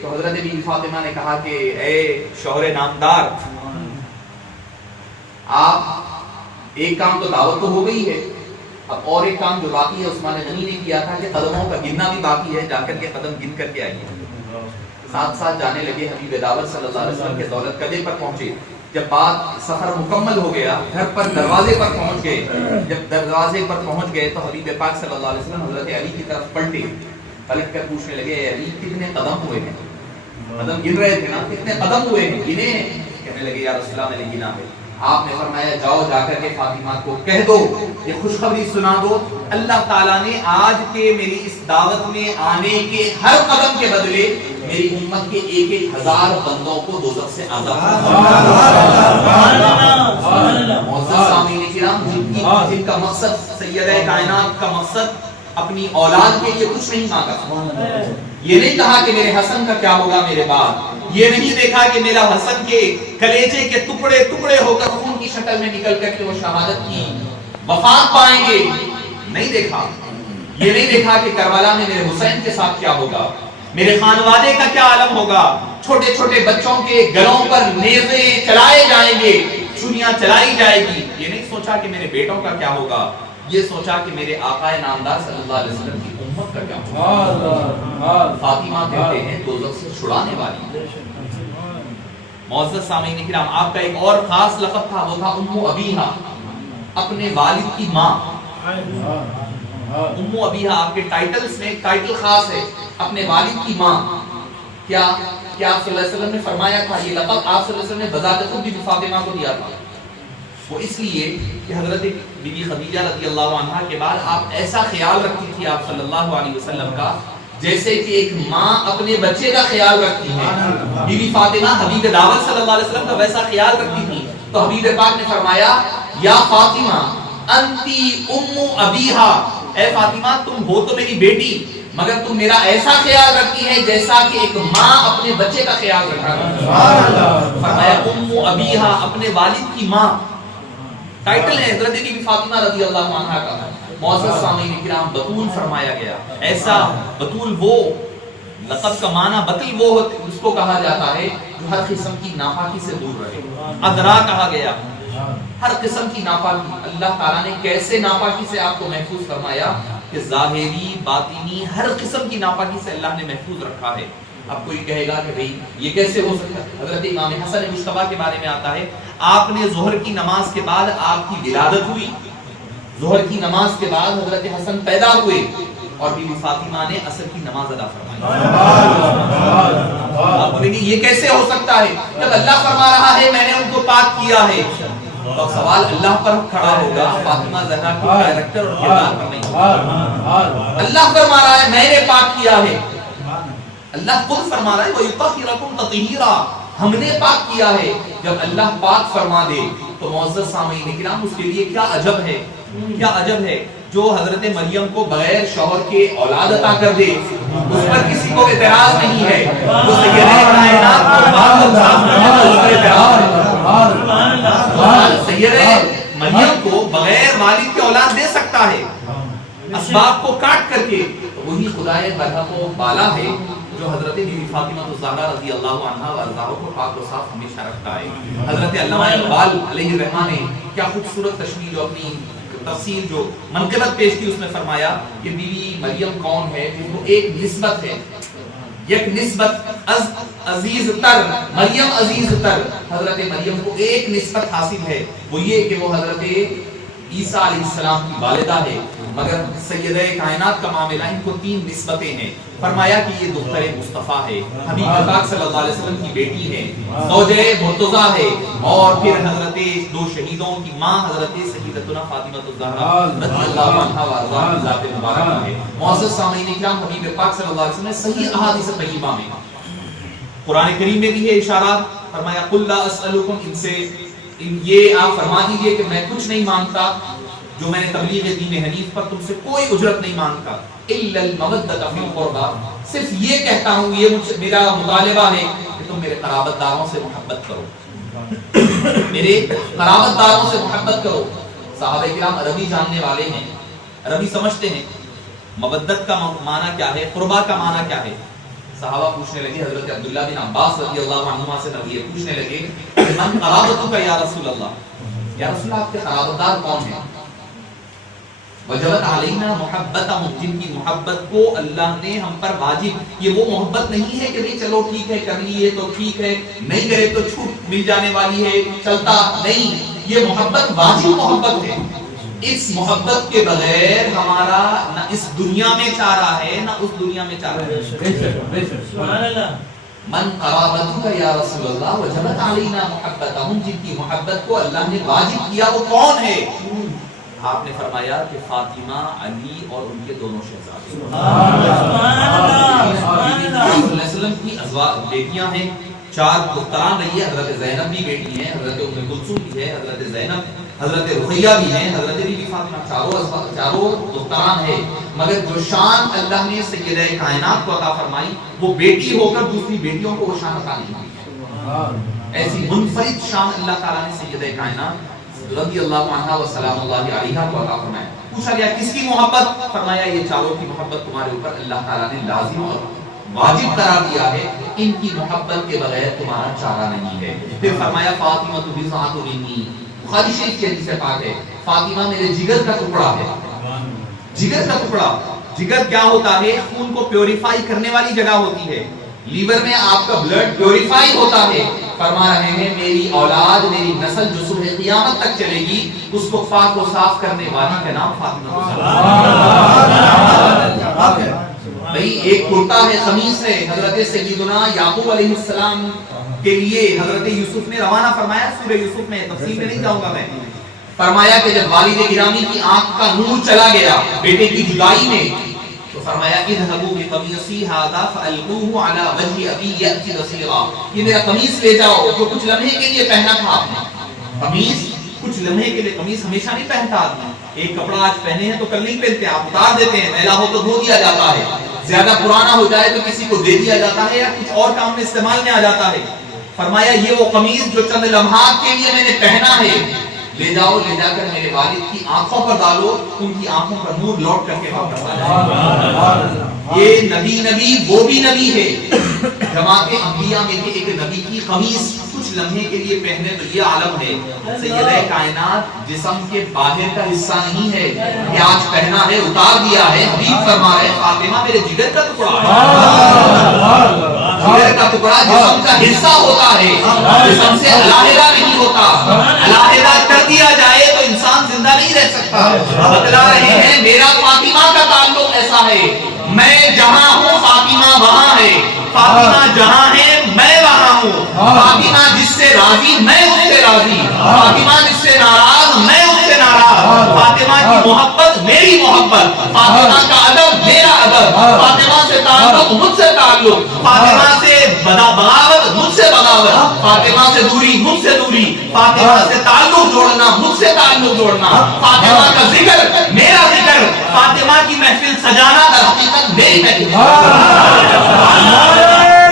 تو حضرت بی بی فاطمہ نے کہا کہ اے شوہر نامدار، آپ ایک کام تو دعوت تو ہو گئی ہے، اب اور ایک کام جو باقی ہے عثمان غنی نے کیا تھا کہ قدموں کا گننا بھی باقی ہے، جا کر کے قدم گن کر کے آئیے۔ ساتھ ساتھ جانے لگے، حبیب دعوت صلی اللہ علیہ وسلم کے دولت قدے پر پہنچے۔ جب بات سفر مکمل ہو گیا، گھر پر دروازے پر پہنچ گئے، جب دروازے پر پہنچ گئے تو حبیب پاک صلی اللہ علیہ وسلم حضرت علی کی طرف پلٹے، پلٹ کر پوچھنے لگے، اے علی کتنے قدم ہوئے ہیں؟ قدم گن رہے تھے نا، کتنے قدم ہوئے ہیں؟ گنے ہیں؟ کہنے لگے یا رسول اللہ میں نے گنا ہے۔ آپ نے فرمایا جاؤ جا کر کے فاطمہ کو کہہ دو، یہ خوشخبری سنا دو، اللہ تعالیٰ نے آج کے میری اس دعوت میں آنے کے ہر قدم کے بدلے میری امت کے 1,000 بندوں کو دوزخ سے آزاد فرمایا۔ معزز سامعین کرام، جن کا مقصد سیدہ کائنات کا مقصد اپنی اولاد کے لیے کچھ نہیں مانگا، یہ نہیں کہا کہ میرے حسن کا کیا ہوگا میرے بعد، یہ نہیں دیکھا کہ میرا حسن کے کلیجے کے ٹکڑے ٹکڑے ہو کر خون کی شکل میں نکل کر کے وہ شہادت کی وفات پائیں گے، نہیں دیکھا۔ یہ نہیں دیکھا کہ کربلا میں میرے حسین کے ساتھ کیا ہوگا، میرے خانوادے کا کیا عالم ہوگا، چھوٹے چھوٹے بچوں کے گلوں پر نیزے چلائے جائیں گے، چھریاں چلائی جائے گی۔ یہ نہیں سوچا کہ میرے بیٹوں کا کیا ہوگا، یہ سوچا کہ میرے آقا نامدار صلی اللہ علیہ وسلم کی امت کا کیا ہوگا۔ فاطمہ کہتے ہیں دوزخ سے چھڑانے والی۔ معزز سامعین کرام، آپ کا ایک اور خاص لقب تھا، وہ تھا ام ابیہا، اپنے والد کی ماں۔ ام ابیہا آپ کے ٹائٹلز میں ایک ٹائٹل خاص ہے، اپنے والد کی ماں۔ کیا آپ صلی اللہ علیہ وسلم نے فرمایا تھا، یہ لقب آپ صلی اللہ علیہ وسلم نے بذات خود بھی فاطمہ کو دیا تھا؟ وہ اس لیے کہ حضرت بی بی خدیجہ رضی اللہ عنہا کے بعد آپ ایسا خیال رکھتی تھی آپ صلی اللہ علیہ وسلم کا، جیسے کہ ایک ماں اپنے بچے کا خیال رکھتی ہے۔ بی بی فاطمہ حبیب دعوت صلی اللہ علیہ وسلم کا ویسا خیال رکھتی تھی، تو حبیب پاک نے فرمایا یا فاطمہ انتی ام ابیہا، اے فاطمہ تم ہو تو میری بیٹی، مگر تم میرا ایسا خیال رکھتی ہے جیسا کہ ایک ماں اپنے بچے کا خیال رکھا ہے۔ فرمایا ام ابیہا، اپنے والد کی ماں، ٹائٹل ہے حضرت بی بی فاطمہ رضی اللہ عنہا کا۔ معزز سامعین کرام، بتول فرمایا گیا، ایسا بتول، وہ لقب کا معنی بتل وہ اس کو کہا جاتا ہے جو ہر قسم کی ناپاکی سے دور رہے۔ ادرا کہا گیا، ہر قسم کی ناپاکی۔ اللہ تعالیٰ نے کیسے ناپاکی سے آپ کو محفوظ فرمایا کہ ظاہری باطنی ہر قسم کی ناپاکی سے اللہ نے محفوظ رکھا ہے۔ اب کوئی کہے گا کہ بھئی یہ کیسے ہو سکتا ہے؟ حضرت امام حسن مجتبیٰ کے بارے میں آتا ہے، آپ نے ظہر کی نماز کے بعد آپ کی ولادت ہوئی، ظہر کی نماز کے بعد حضرت حسن پیدا ہوئے، اور بی بی فاطمہ نے عصر کی نماز ادا فرمائی۔ آپ بولیں گے یہ کیسے ہو سکتا ہے؟ جب اللہ فرما رہا ہے میں نے ان کو پاک کیا ہے، تو سوال اللہ پر کھڑا ہوگا، فاطمہ زہرا کی کریکٹر اور کردار پر نہیں ہوگا۔ اللہ فرما رہا ہے میں نے پاک کیا ہے، اللہ خود فرما رہا ہے وَيُطَهِّرَكُمْ تَطْهِيرًا، ہم نے پاک کیا ہے۔ جب اللہ پاک فرما دے تو معزز سامعین کرام، اس کے لیے کیا عجب ہے، کیا عجب ہے جو حضرت مریم کو بغیر شوہر کے اولاد عطا کر دے، اس پر کسی کو اعتراض نہیں ہے، اس سیدہ کائنات کو اس پر اعتراض ہے۔ سیدہ مریم کو بغیر والد کے اولاد دے سکتا ہے اسباب کو کاٹ کر کے. وہی خدائے برحق و بالا ہے جو حضرت بی بی فاطمہ الزہرا رضی اللہ عنہا وارضاہا کو پاک و صاف ہمیشہ رکھتا ہے. حضرت علامہ اقبال علیہ الرحمہ نے کیا خوبصورت تشمیل جو اپنی تفصیل جو منقبت پیش کی اس میں فرمایا کہ بی بی مریم کون ہے جس کو ایک نسبت ہے, ایک نسبت عزیز تر, مریم عزیز تر, حضرت مریم کو ایک نسبت حاصل ہے, وہ یہ کہ وہ حضرت عیسیٰ علیہ السلام کی والدہ ہے. مگر سیدہ کائنات کا معاملہ ان کو 3 نسبتیں ہیں. فرمایا کہ یہ دختر مصطفیٰ ہے, حبیب پاک صلی اللہ علیہ وسلم کی بیٹی ہے, زوجہ مرتضیٰ ہے, اور پھر حضرت 2 شہیدوں کی ماں حضرت سیدتنا فاطمہ الزہرا رضی اللہ عنہا وارضاہا کی ذات مبارکہ ہے. معزز سامعین کرام, حبیب پاک صلی اللہ علیہ وسلم نے صحیح احادیث طیبہ میں, قرآن کریم میں بھی ہے اشارات. فرمایا قل لا اسألکم, ان سے یہ آپ فرما دیجئے کہ میں کچھ نہیں مانگتا جو میں نے تبلیغ دین حنیف پر تم سے کوئی اجرت نہیں مانگتا, الا المودۃ فی القربى, صرف یہ کہتا ہوں, یہ میرا مطالبہ ہے کہ تم میرے قرابت داروں سے محبت کرو, میرے قرابت داروں سے محبت کرو. صحابہ کرام عربی جاننے والے ہیں, عربی سمجھتے ہیں. مودت کا معنی کیا ہے, قربا کا معنی کیا ہے. صحابہ پوچھنے لگے, حضرت عبداللہ بن عباس رضی اللہ عنہما سے نبی پوچھنے لگے من قرابتک یا رسول اللہ, یا رسول اللہ آپ کے قرابت دار کون ہیں. وجبت علینا محبتہم, جن کی محبت کو اللہ نے ہم پر واجب, یہ وہ محبت نہیں ہے کہ بھئی چلو ٹھیک ہے کر لیے تو ٹھیک ہے, نہیں کرے تو چھوٹ مل جانے والی ہے, چلتا نہیں, یہ محبت واجب محبت ہے. اس محبت کے بغیر ہمارا نہ اس دنیا میں چارہ ہے نہ اس دنیا میں چارہ ہے. سبحان اللہ. من قرابتک یا رسول اللہ وجبت علینا محبتہم, جن کی محبت کو اللہ نے واجب کیا وہ کون ہے. آپ نے فرمایا کہ فاطمہ, علی اور ان کے دونوں شہزادے. صلی اللہ علیہ وسلم کی بیٹیاں ہیں, 4 دختران رہی ہے. حضرت زینب بھی بیٹی ہیں, حضرت ام کلثوم بھی ہے, حضرت زینب, حضرت رقیہ بھی ہیں, حضرت بی بی فاطمہ, چاروں دختران ہیں. مگر جو شان اللہ نے سیدہ کائنات کو عطا فرمائی وہ بیٹی ہو کر دوسری بیٹیوں کو وہ شان عطا نہیں ہوئی. ایسی منفرد شان اللہ تعالیٰ نے سیدہ کائنات رضی اللہ عنہ و سلام اللہ علیہ کو عطا فرمایا. پوچھا گیا کس کی محبت, فرمایا یہ چاروں کی محبت تمہارے اوپر اللہ تعالیٰ نے لازم اور واجب قرار دیا ہے, ان کی محبت کے بغیر تمہارا چارہ نہیں ہے. پھر فرمایا فاطمہ بضعۃ منی, بخاری شریف کی حدیث پاک ہے, فاطمہ میرے جگر کا ٹکڑا ہے. جگر کا ٹکڑا, جگر کیا ہوتا ہے, خون کو پیوریفائی کرنے والی جگہ ہوتی ہے, لیور میں آپ کا بلڈ پیوریفائی ہوتا ہے. فرما رہے ہیں میری اولاد, میری نسل جو صبح قیامت تک چلے گی اس کو پاک و صاف کرنے والی کا نام فاطمہ. بھئی ایک کرتا ہے, قمیص ہے, حضرت سیدنا یعقوب علیہ السلام کے لیے حضرت یوسف نے روانہ فرمایا. سورہ یوسف میں تفصیل میں نہیں جاؤں گا میں. فرمایا کہ جب والد گرامی کی آنکھ کا نور چلا گیا بیٹے کی جدائی میں, تو فرمایا اذهبوا بقميصي هذا فالقوه على وجه ابي ياتي بصيرا, یہ میرا قمیص لے جاؤ جو کچھ لمحے کے لیے پہنا تھا آپ نے. قمیص کچھ لمحے کے لیے, قمیص ہمیشہ نہیں پہنتا آدمی. ایک کپڑا آج پہنے ہیں تو کل نہیں پہنتے, آپ اتار دیتے ہیں, میلا ہو تو دھو دیا جاتا ہے, زیادہ پرانا ہو جائے تو کسی کو دے دیا جاتا ہے یا کچھ اور کام میں استعمال میں آ جاتا ہے. فرمایا یہ وہ قمیص جو چند لمحات کے لیے میں نے پہنا ہے, لے جاؤ, لے جا کر میرے والد کی آنکھوں پر ڈالو, ان کی آنکھوں پر نور لوٹ کر کے واپس آ جائے. یہ نبی وہ بھی نبی ہے, جماعت انبیاء میں سے ایک نبی کی قمیص کچھ لمحے کے لیے پہنے تو یہ عالم ہے. سیدہ کائنات جسم کے باہر کا حصہ نہیں ہے کہ آج پہنا ہے اتار دیا ہے. حبیب فرما رہے فاطمہ میرے جگر کا ٹکڑا ہے. جگر کا ٹکڑا جسم کا حصہ ہوتا ہے, جسم سے علیحدہ نہیں ہوتا. علیحدہ کر دیا جائے تو انسان زندہ نہیں رہ سکتا. بتلا رہے ہیں میرا فاطمہ کا تعلق ایسا ہے, میں جہاں ہوں فاطمہ وہاں ہے, فاطمہ جہاں ہے میں وہاں ہوں. فاطمہ جس سے راضی میں اس سے راضی, فاطمہ جس سے ناراض میں اس سے ناراض. فاطمہ کی محبت میری محبت, فاطمہ کا ادب میرا ادب, فاطمہ سے تعلق مجھ سے تعلق, فاطمہ سے بغاوت مجھ سے بغاوت, فاطمہ سے دوری مجھ سے دوری, فاطمہ سے تعلق جوڑنا مجھ سے تعلق جوڑنا, فاطمہ کا ذکر میرا ذکر, فاطمہ کی محفل سجانا در حقیقت میری محفل.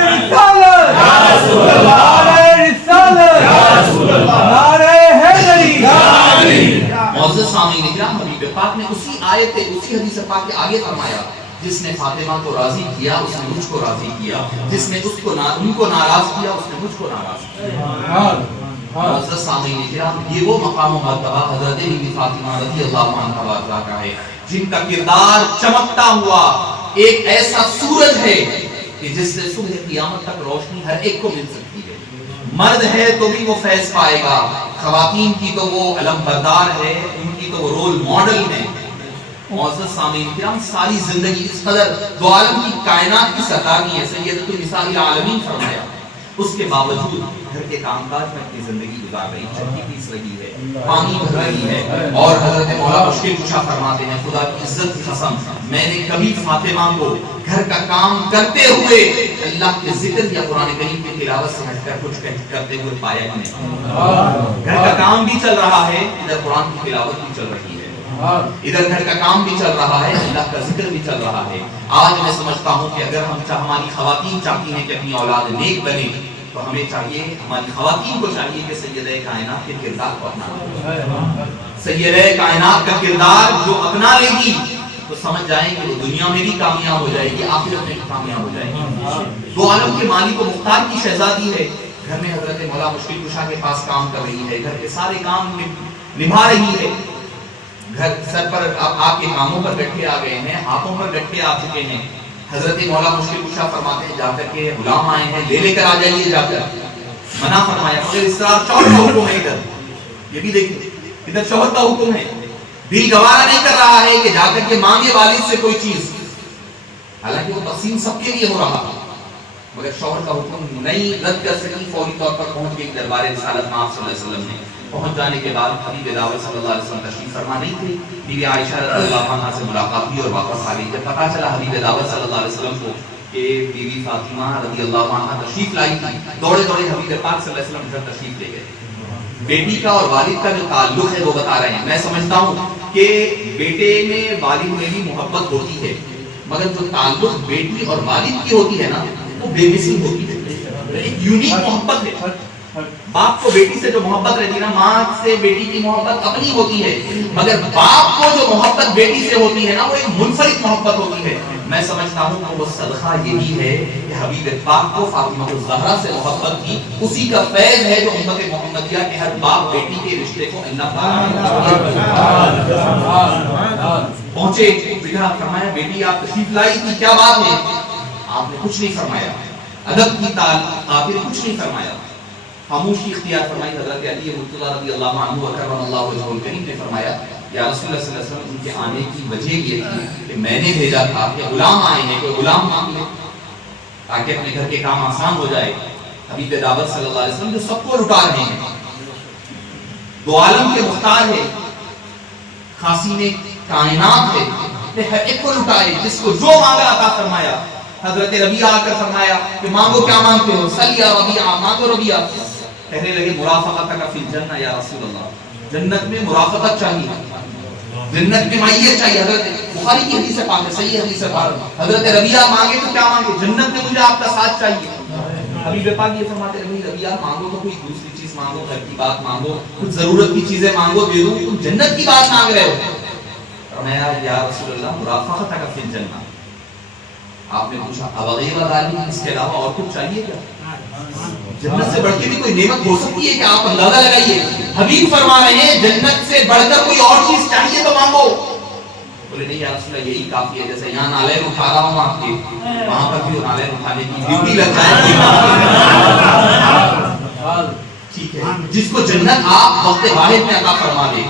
رسالت یا رسول اللہ, یا رسالت یا رسول اللہ. معزز سامعین کرام، حبیب پاک نے اسی آیت اسی حدیث پاک کے آگے فرمایا جس نے فاطمہ کو راضی کیا اس نے مجھ کو راضی کیا، جس نے ان کو ناراض کیا اس نے مجھ کو ناراض کیا۔ معزز سامعین کرام، یہ وہ مقام و مرتبہ حضرت بی بی فاطمہ رضی اللہ عنہا کا ہے جن کا کردار چمکتا ہوا ایک ایسا سورج ہے کہ جس سے صبح قیامت تک روشنی ہر ایک کو مل سکتی ہے۔ مرد ہے تو بھی وہ فیض پائے گا، خواتین کی تو وہ علم بردار ہے، ان کی تو وہ رول ماڈل ہے۔ معزز سامعین کرام، ساری زندگی اس قدر دو عالم کی کائنات کی سرداری ہے، سیدۃ النساء العالمین فرمایا، اس کے باوجود گھر کے کام کاج میں اپنی زندگی گزار رہی، چکی پیس رہی ہے، پانی بھر رہی ہے، اور حضرت مولا مشکل کشا فرماتے ہیں خدا کی عزت کی قسم میں نے کبھی فاطمہ کو گھر کا کام کرتے ہوئے اللہ کے ذکر یا قرآن کریم کی تلاوت سے ہٹ کر کچھ کرتے ہوئے پایا ہی نہیں۔ گھر کا کام بھی چل رہا ہے، ادھر قرآن کی تلاوت بھی چل رہی ہے، ادھر گھر کا کام بھی چل رہا ہے، اللہ کا ذکر بھی چل رہا ہے۔ آج میں سمجھتا ہوں کہ اگر ہماری خواتین چاہتی ہیں کہ اپنی اولاد نیک بنے تو ہمیں چاہیے، ہماری خواتین کو چاہیے کہ سیدہ کائنات کے کردار کو اپنا، سیدہ کائنات کا کردار جو اپنا لے گی تو سمجھ جائیں کہ وہ دنیا میں بھی کامیاب ہو جائے گی، آخرت میں بھی کامیاب ہو جائے گی۔ دو عالم کے مالک و مختار کی شہزادی ہے، گھر میں حضرت مولا مشکل کشا کے پاس کام کر رہی ہے، گھر کے سارے کام نبھا رہی ہے، گھر سر پر آپ کے کاموں پر گٹھے آ گئے ہیں، ہاتھوں پر گٹھے آ چکے ہیں۔ حضرت مولا مشکل کشا فرماتے ہیں جا کر کے غلام آئے ہیں، لے کر آ جائیے، جا کر منع فرمایا، مگر اسرار شوہر کا حکم ہے، ادھر یہ بھی دیکھیں، ادھر شوہر کا حکم ہے، دل گوارا نہیں کر رہا ہے کہ جا کر کے مانگے والد سے کوئی چیز، حالانکہ وہ تقسیم سب کے لیے ہو رہا، مگر شوہر کا حکم نہیں رد کر سکی، فوری طور پر پہنچ گئی دربار رسالت میں آپ صلی اللہ علیہ وسلم نے۔ پہنچ جانے کے بعد حبیب دعوت صلی اللہ علیہ وسلم تشریف فرما نہیں تھی، بیوی عائشہ رضی اللہ عنہا سے ملاقات ہوئی اور واپس آ گئی۔ جب پتہ چلا حبیب دعوت صلی اللہ علیہ وسلم کو کہ بیوی فاطمہ رضی اللہ عنہا تشریف لائی تھی، دوڑے دوڑے حبیب پاک صلی اللہ علیہ وسلم گھر تشریف لے گئے۔ بیٹی کا اور والد کا جو تعلق ہے وہ بتا رہے ہیں۔ میں سمجھتا ہوں کہ بیٹے میں والد میں بھی محبت ہوتی ہے، مگر جو تعلق بیٹی اور والد کی ہوتی ہے نا وہ بے مثل ہوتی ہے، ایک یونیک محبت ہے۔ باپ کو بیٹی سے جو محبت رہتی ہے نا، ماں سے بیٹی کی محبت اپنی ہوتی ہے، مگر باپ کو جو محبت بیٹی سے ہوتی ہے نا وہ ایک منفرد محبت ہوتی ہے۔ میں سمجھتا ہوں کہ وہ صدقہ یہی ہے کہ حبیب پاک کو فاطمہ الزہرا سے محبت تھی، اسی کا فیض ہے جو امت محمدیہ کے ہر باپ بیٹی کے رشتے کو اللہ پہنچے۔ بٹھا فرمایا بیٹی آپ تشریف لائی تھی، کیا بات ہے؟ آپ نے کچھ نہیں فرمایا، ادب کی خاطر کچھ نہیں فرمایا، خاموشی اختیار فرمائی۔ حضرت علی مرتضیٰ رضی اللہ عنہ وکرم اللہ وجہہ الکریم نے فرمایا یا رسول اللہ صلی اللہ علیہ وسلم، ان کے آنے کی وجہ یہ تھی کہ میں نے بھیجا تھا کہ غلام آئے ہیں، کوئی غلام مانگ لے تاکہ اپنے گھر کے کام آسان ہو جائے۔ حبیب دعوت صلی اللہ علیہ وسلم جو سب کو لٹا رہے ہیں، دو عالم کے مختار ہے، خاصین کائنات ہے، ہر ایک کو لٹائے، جس کو جو مانگا عطا فرمایا۔ حضرت ربیعہ آ کر فرمایا کہ مانگو کیا مانگتے ہو؟ سل یا ربیعہ، مانگو ربیعہ۔ کہنے لگے مرافقتک فی الجنہ یا رسول اللہ، جنت میں مرافقت چاہیے، جنت میں معیت چاہیے۔ حضرت بخاری کی حدیث پاک ہے، صحیح حدیث پاک، حضرت ربیعہ مانگے تو کیا مانگے؟ جنت میں مجھے آپ کا ساتھ چاہیے۔ حبیب پاک یہ فرماتے ہیں ربیعہ مانگو تو کوئی دوسری چیز مانگو، گھر کی بات مانگو، کچھ ضرورت کی چیزیں مانگو، دے دوں، تم جنت کی بات مانگ رہے ہو۔ فرمایا یا رسول اللہ مرافقتک فی الجنہ۔ آپ نے پوچھا اغیر ذالک، اس کے علاوہ اور کچھ چاہیے کیا؟ جنت سے بڑھ کے بھی کوئی نعمت ہو سکتی ہے کہ آپ اندازہ لگائیے۔ حبیب فرما رہے ہیں جنت سے بڑھ کر کوئی اور چیز چاہیے تو مانگو۔ بولے نہیں یا رسول اللہ یہی کافی ہے، جیسے یہاں نالین اٹھا رہا ہوں آپ کے، وہاں پر بھی نالین اٹھانے کی ڈیوٹی لگ جائے۔ ٹھیک ہے، جس کو جنت آپ وقت واحد میں عطا فرما دے،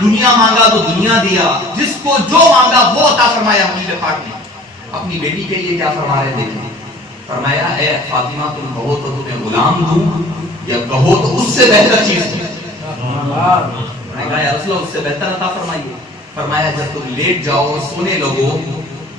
دنیا مانگا تو دنیا دیا، جس کو جو مانگا وہ عطا فرمایا۔ حبیب پاک نے اپنی بیٹی کے لیے کیا فرما رہے تھے؟ فرمایا اے فاطمہ تم کہو تو تمہیں غلام دوں یا کہو تو اس سے بہتر چیز دوں؟ میں نے کہا یا رسول اللہ اس سے بہتر عطا فرمائیے۔ فرمایا جب تم لیٹ جاؤ سونے لگو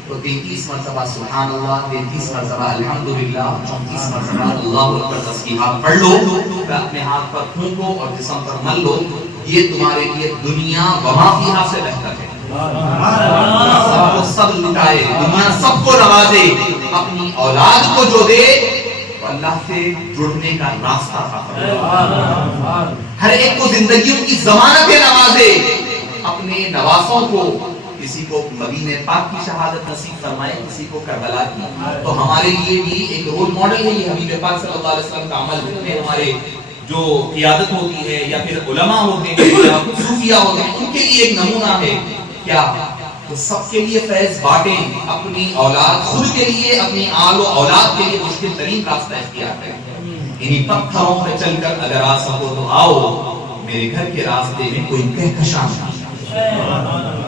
تو 33 مرتبہ سبحان اللہ، 33 مرتبہ الحمدللہ، 34 مرتبہ اللہ اکبر تسبیحات پڑھ لو، پھر اپنے ہاتھ پر پھونکو اور جسم پر مل لو، یہ تمہارے لیے دنیا وما فیہا سے بہتر ہے۔ سب کو سب لٹائے، دنیا سب کو نوازے، اپنی اولاد کو جو دے تو اللہ سے جڑنے کا راستہ تھا۔ ہر ایک کو زندگیوں کی ضمانتیں نوازے، اپنے نواسوں کو، کسی کو مدینہ پاک کی شہادت نصیب فرمائے، کسی کو کربلا کی، تو ہمارے لیے بھی ایک رول ماڈل ہے یہ حبیب پاک صلی اللہ علیہ وسلم کا عمل، جن میں ہمارے جو قیادت ہوتی ہے یا پھر علماء ہوتے ہیں یا صوفیاء ہوتے ہیں، ان کے لیے ایک نمونہ ہے کیا، تو سب کے لیے فیض بانٹیں، اپنی اولاد، خود کے لیے، اپنی آل و اولاد کے لیے مشکل ترین راستہ اختیار کریں، انہی پتھروں پہ چل کر اگر آ سکو تو آؤ، میرے گھر کے راستے میں کوئی کہکشاں نہیں،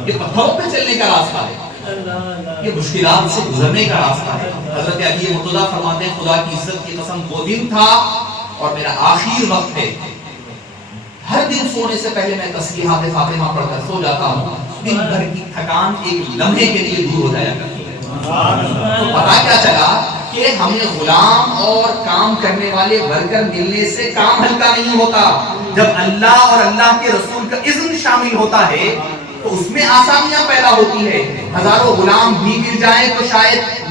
یہ پتھروں پہ چلنے کا راستہ ہے، یہ مشکلات سے گزرنے کا راستہ ہے۔ حضرت علی مرتضیٰ فرماتے ہیں خدا کی عزت کی قسم وہ دن تھا اور میرا آخری وقت ہے، ہر دن سونے سے پہلے میں تسبیحات فاطمہ پڑھ کر سو جاتا ہوں، دن بھر کی تھکان ایک لمحے کے لیے دور ہو جایا کرتی ہے۔ تو پتا کیا چلا کہ ہمیں غلام اور کام کرنے والے ورکر ملنے سے کام ہلکا نہیں ہوتا، جب اللہ اور اللہ کے رسول کا اذن شامل ہوتا ہے تو اس میں آسانیاں پیدا ہوتی ہے۔ ہزاروں غلام بھی مل جائیں تو شاید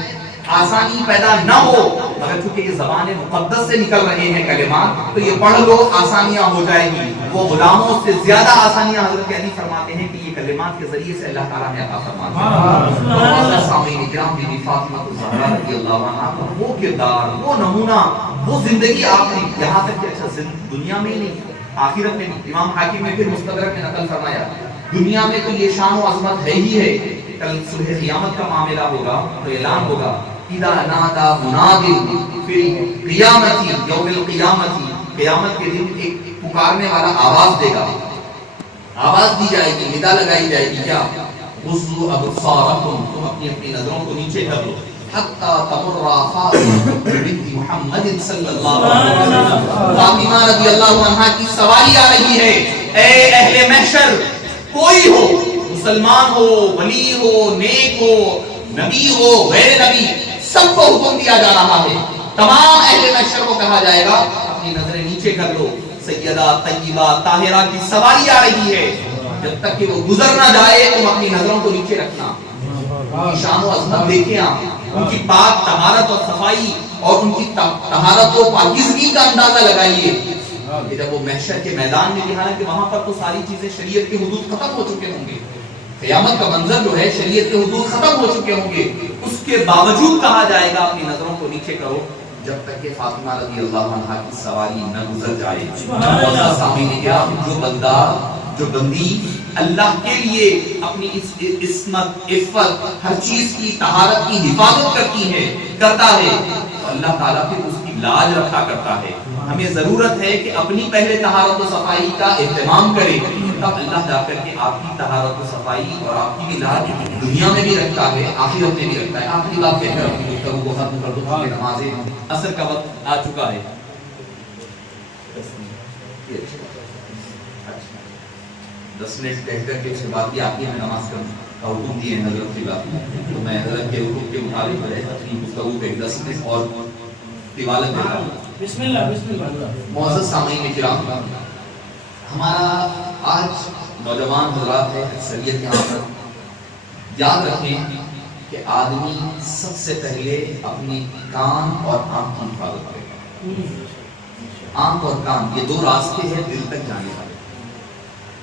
آسانی پیدا نہ ہو، مگر چونکہ یہ زبان مقدس سے نکل رہے ہیں کلمات، تو یہ پڑھ لو آسانیاں ہو جائیں گی، وہ غلاموں سے زیادہ آسانیاں حضرت علی فرماتے ہیں کہ یہ کلمات کے ذریعے سے اللہ تعالیٰ نے عطا فرماتے ہیں۔ سامعین کرام، بی بی فاطمہ الزہرا رضی اللہ عنہا کا وہ کردار، وہ نمونہ، وہ زندگی آپ نے یہاں تک کہ اچھا دنیا میں نہیں، آخرت میں بھی، امام حاکم نے پھر مستدرک میں نقل فرمایا، دنیا میں تو یہ شان و عظمت ہے ہی ہے، کل صبح قیامت کا معاملہ ہوگا تو اعلان ہوگا اذا نادى مناد فی القیامت، یوم القیامت، قیامت کے دن ایک پکارنے والا آواز دے گا، آواز دی جائے گی، ندا لگائی جائے گی، کیا غضوا ابصارکم، تم اپنی اپنی نظروں کو نیچے کر لو، حتی تمر فاطمہ بنت محمد صلی اللہ علیہ وسلم، فاطمہ رضی اللہ عنہا کی سواری آ رہی ہے، اے اہل محشر، کوئی ہو، مسلمان ہو، ولی ہو، نیک ہو، نبی ہو، غیر نبی، سب کو حکم دیا جا رہا ہے، تمام اہل محشر کو کہا جائے گا اپنی نظریں نیچے کر لو، سیدہ طیبہ طاہرہ کی سواری آ رہی ہے، جب تک کہ وہ گزر نہ جائے تم اپنی نظروں کو نیچے رکھنا، ان کی شان و عظمت دیکھیں آپ، ان کی پاک طہارت اور صفائی اور ان کی طہارت و پاکیزگی کا اندازہ لگائیے کہ جب وہ محشر کے میدان میں، حالانکہ وہاں پر تو ساری چیزیں شریعت کے حدود ختم ہو چکے ہوں گے، قیامت کا منظر جو ہے شریعت کے حدود ختم ہو چکے ہوں گے، اس کے باوجود کہا جائے گا اپنی نظروں کو نیچے کرو جب تک کہ فاطمہ رضی اللہ عنہا کی سواری نہ گزر جائے۔ سامعین کرام، جو بندہ، جو بندی اللہ کے لیے اپنی عصمت، عفت، ہر چیز کی طہارت کی حفاظت کرتا ہے تو اللہ تعالیٰ پھر اس کی لاج رکھا کرتا ہے۔ ہمیں ضرورت ہے کہ اپنی پہلے طہارت و صفائی کا اہتمام کریں، تب اللہ جا کر کے آپ کی طہارت و صفائی اور آپ کی لاج دنیا میں بھی رکھتا ہے، آخرت میں بھی رکھتا ہے۔ آخری بات کہہ کر اپنی گفتگو کو ختم کر دو، کیونکہ نماز عصر کا وقت آ چکا ہے۔ 10 منٹ کہہ کر کے اس کے بعد بھی آپ کی ہمیں نماز کا حکم دیے ہیں حضرت کی بات، تو میں حضرت کے حکم کے مطابق اپنی گفتگو پہ 10 منٹ اور تلاوت دیتا ہوں۔ بسم اللہ بسم اللہ۔ معزز سامعین کرام، ہمارا آج نوجوان حضرات ہے، اکثریت یہاں پر یاد رکھیں کہ آدمی سب سے پہلے اپنی کان اور آنکھ کی حفاظت کرے۔ آنکھ اور کان یہ 2 راستے ہیں دل تک جانے والے۔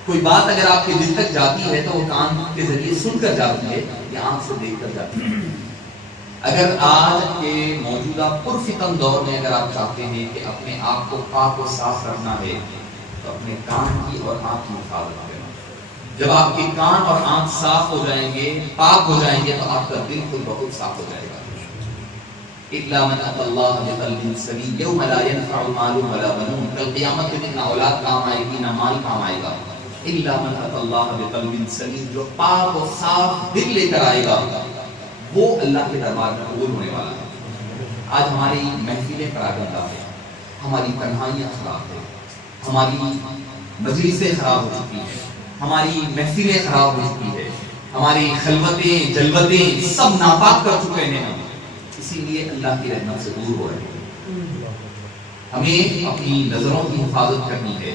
کوئی بات اگر آپ کے دل تک جاتی ہے تو وہ کان کے ذریعے سن کر جاتی ہے یا آنکھ سے دیکھ کر جاتی ہے۔ اگر آج کے موجودہ پرفتن دور میں اگر آپ چاہتے ہیں کہ اپنے آپ کو پاک و صاف رکھنا ہے تو اپنے کان کی اور آنکھ کی حفاظت کرنا۔ جب آپ کے کان اور آنکھ صاف ہو جائیں گے، پاک ہو جائیں گے، تو آپ کا دل خود بخود صاف ہو جائے گا۔ الا من اتى الله بقلب سلیم یوم لا ينفع مال ولا بنون، کل قیامت کے دن نہ اولاد کام آئے گی نہ مال کام آئے گا۔ الا من اتى الله بقلب سلیم، جو پاک و صاف دل لے کر آئے گا وہ اللہ کے دربار میں قبول ہونے والا ہے۔ آج ہماری محفلیں پراگندہ ہیں، ہماری تنہائیاں خراب ہیں، ہماری مجلسیں خراب ہو چکی ہیں، ہماری محفلیں خراب ہو چکی ہے، ہماری خلوتیں جلوتیں سب ناپاک کر چکے ہیں ہم، اسی لیے اللہ کی رحمت سے دور ہو رہے ہیں۔ ہمیں اپنی نظروں کی حفاظت کرنی ہے۔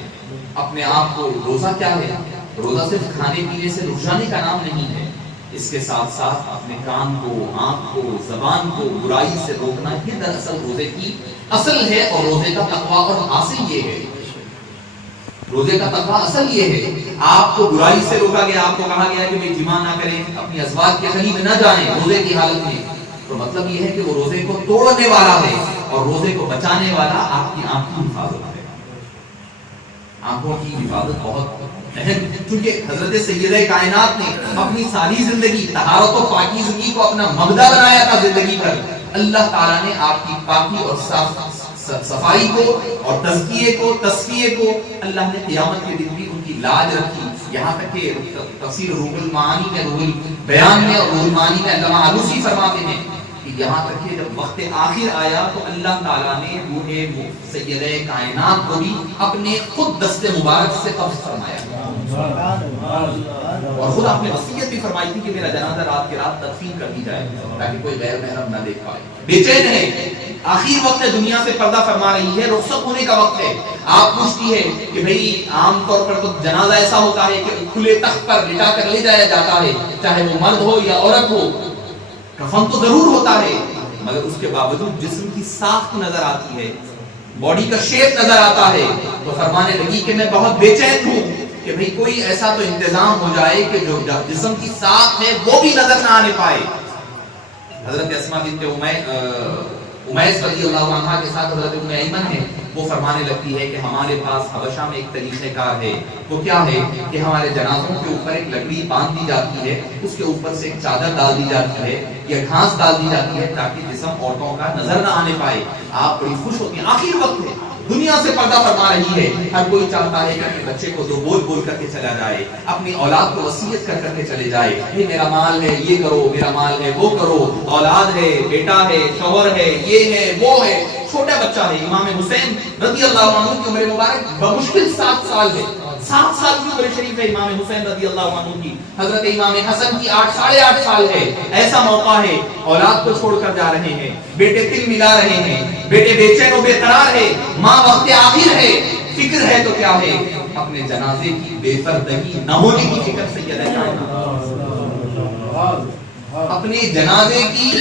اپنے آپ کو، روزہ کیا ہے؟ روزہ صرف کھانے پینے سے رک جانے کا نام نہیں ہے، اس کے ساتھ ساتھ اپنے کان کو، آنکھ کو، زبان کو برائی سے روکنا یہ دراصل روزے کی اصل ہے، اور روزے کا تقویٰ اور حاصل یہ ہے۔ روزے کا تقویٰ اصل یہ ہے، آپ کو برائی سے روکا گیا، آپ کو کہا گیا کہ بھئی جماع نہ کریں، اپنی ازواج کے قریب نہ جائیں روزے کی حالت میں، تو مطلب یہ ہے کہ وہ روزے کو توڑنے والا ہے، اور روزے کو بچانے والا آپ کی آنکھ کی حفاظت ہے۔ آنکھوں کی حفاظت بہت اہم، کیونکہ حضرت سیدہ کائنات نے اپنی ساری زندگی طہارت و پاکیزگی کو اپنا مبدا بنایا تھا زندگی پر۔ اللہ تعالیٰ نے آپ کی پاکی اور صفائی کو اور تزکیے کو تصفیے کو اللہ نے قیامت کے دن بھی ان کی لاج رکھی۔ یہاں تک کہ تفسیر روح المعانی میں، روح البیان میں اور روح المعانی میں علامہ آلوسی فرماتے ہیں کہ یہاں تک کہ جب وقت آخر آیا تو اللہ تعالیٰ نے روح سیدہ کائنات کو بھی اپنے خود دست مبارک سے قبض فرمایا، اور خود آپ نے وصیت بھی فرمائی تھی کہ میرا جنازہ رات کے رات تدفین کر دی جائے تاکہ کوئی غیر محرم نہ دیکھ پائے۔ بے چین ہے، آخر وقت دنیا سے پردہ فرما رہی ہے، رخصت ہونے کا وقت ہے۔ آپ پوچھتی ہے کہ بھئی عام طور پر تو جنازہ ایسا ہوتا ہے کہ کھلے تخت پر لٹا کر لے جایا جاتا ہے، چاہے وہ مرد ہو یا عورت ہو، کفن تو ضرور ہوتا ہے، مگر اس کے باوجود جسم کی ساخت نظر آتی ہے، باڈی کا شیپ نظر آتا ہے، تو فرمانے لگی کہ میں بہت بے چین ہوں کہ بھئی کوئی ایسا تو انتظام ہو جائے کہ جو جسم کی ساخت ہے وہ بھی نظر نہ آنے پائے۔ حضرت اسماء بنت امیس رضی اللہ عنہا کے ساتھ حضرت ام ایمن ہے، وہ فرمانے لگتی ہے کہ ہمارے پاس حبشہ میں ایک طریقہ کار ہے، وہ کیا ہے کہ ہمارے جنازوں کے اوپر ایک لکڑی باندھ دی جاتی ہے، اس کے اوپر سے ایک چادر ڈال دی جاتی ہے یا گھاس ڈال دی جاتی ہے تاکہ جسم عورتوں کا نظر نہ آنے پائے۔ آپ بڑی خوش ہوتی ہیں، آخر وقت ہے، دنیا سے پردہ فرما رہی ہے، ہر کوئی چاہتا ہے کہ اپنے بچے کو دو بول بول کر کے چلا جائے، اپنی اولاد کو وصیت کر کر کے چلے جائے، یہ میرا مال ہے یہ کرو، میرا مال ہے وہ کرو، اولاد ہے، بیٹا ہے، شوہر ہے، یہ ہے وہ ہے، چھوٹا بچہ ہے۔ امام حسین رضی اللہ عنہ کی عمر مبارک بمشکل 7 سال ہے، 7 سال کی عمر شریف ہے امام حسین رضی اللہ عنہ کی۔ حضرت امام حسن کی 8 ساڑھے 8 سال ہے۔ ایسا موقع ہے، اولاد کو چھوڑ کر جا رہے ہیں، بیٹے تل ملا رہے ہیں، بیٹے بے چین و بے قرار ہے، ماں وقت آخر ہے، فکر ہے تو کیا ہے، اپنے جنازے کی بے پردگی نہ ہونے کی فکر سیدہ کائنات، اپنے جنازے کی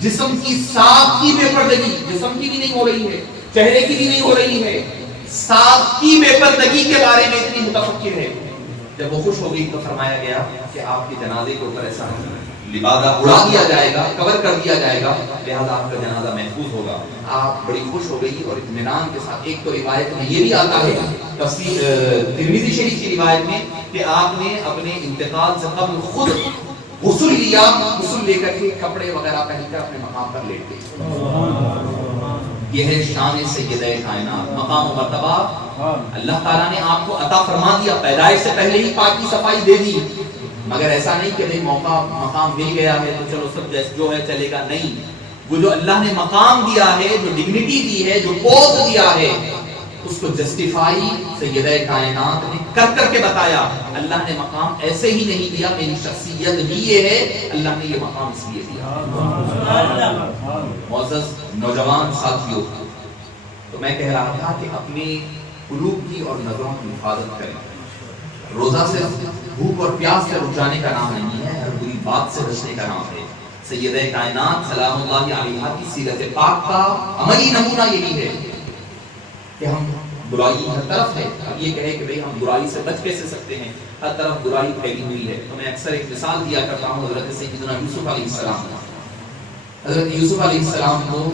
جسم کی ساخت کی بے پردگی، جسم کی بھی نہیں ہو رہی ہے، چہرے کی بھی نہیں ہو رہی ہے، ساخت کی بے پردگی کے بارے میں اتنی متفکر ہے۔ جب وہ خوش ہو گئی تو فرمایا گیا کہ آپ کے جنازے کے اوپر ایسا لبادہ اڑا دیا جائے گا، کور کر دیا جائے گا، لہذا آپ کا جنازہ محفوظ ہوگا۔ آپ بڑی خوش ہو گئی اور اطمینان کے ساتھ، ایک تو روایت میں یہ بھی آتا ہے تفسیر ترمذی شریف کی روایت میں کہ آپ نے اپنے انتقال سے قبل خود غسل لیا، غسل لے کر کے کپڑے وغیرہ پہن کر اپنے مقام پر لیٹ گئے۔ یہ ہے شان سیدہ کائنات، مقام و مرتبہ اللہ تعالیٰ نے آپ کو عطا فرما دیا، پیدائش سے پہلے ہی پاکی صفائی دے دی، مگر ایسا نہیں کہ موقع مقام مل گیا ہے تو چلو سب جو ہے چلے گا، نہیں، وہ جو اللہ نے مقام دیا ہے، جو ڈگنیٹی دی ہے، جو پوز دیا ہے، اس کو جسٹیفائی سیدہ کائنات نے کر کر کے بتایا۔ اللہ نے مقام ایسے ہی نہیں دیا، میری شخصیت بھی یہ ہے، اللہ نے یہ مقام اس لیے دیا۔ معزز نوجوان ساتھیوں، تو میں کہہ رہا تھا کہ اپنے قلوب کی اور نظروں کی حفاظت کریں۔ روزہ صرف بھوک اور پیاس سے رک جانے کا نام نہیں ہے، ہر بری بات سے بچنے کا نام ہے۔ سیدہ کائنات سلام اللہ علیہا کی سیرت پاک کا عملی نمونہ یہی ہے کہ ہم برائی ہر طرف ہے۔ اب یہ کہے کہ بھئی ہم برائی سے بچ کیسے سکتے ہیں، ہر طرف برائی پھیلی ہوئی ہے۔ تو میں اکثر ایک مثال دیا کرتا ہوں حضرت سیدنا یوسف علیہ السلام۔ حضرت یوسف علیہ السلام کو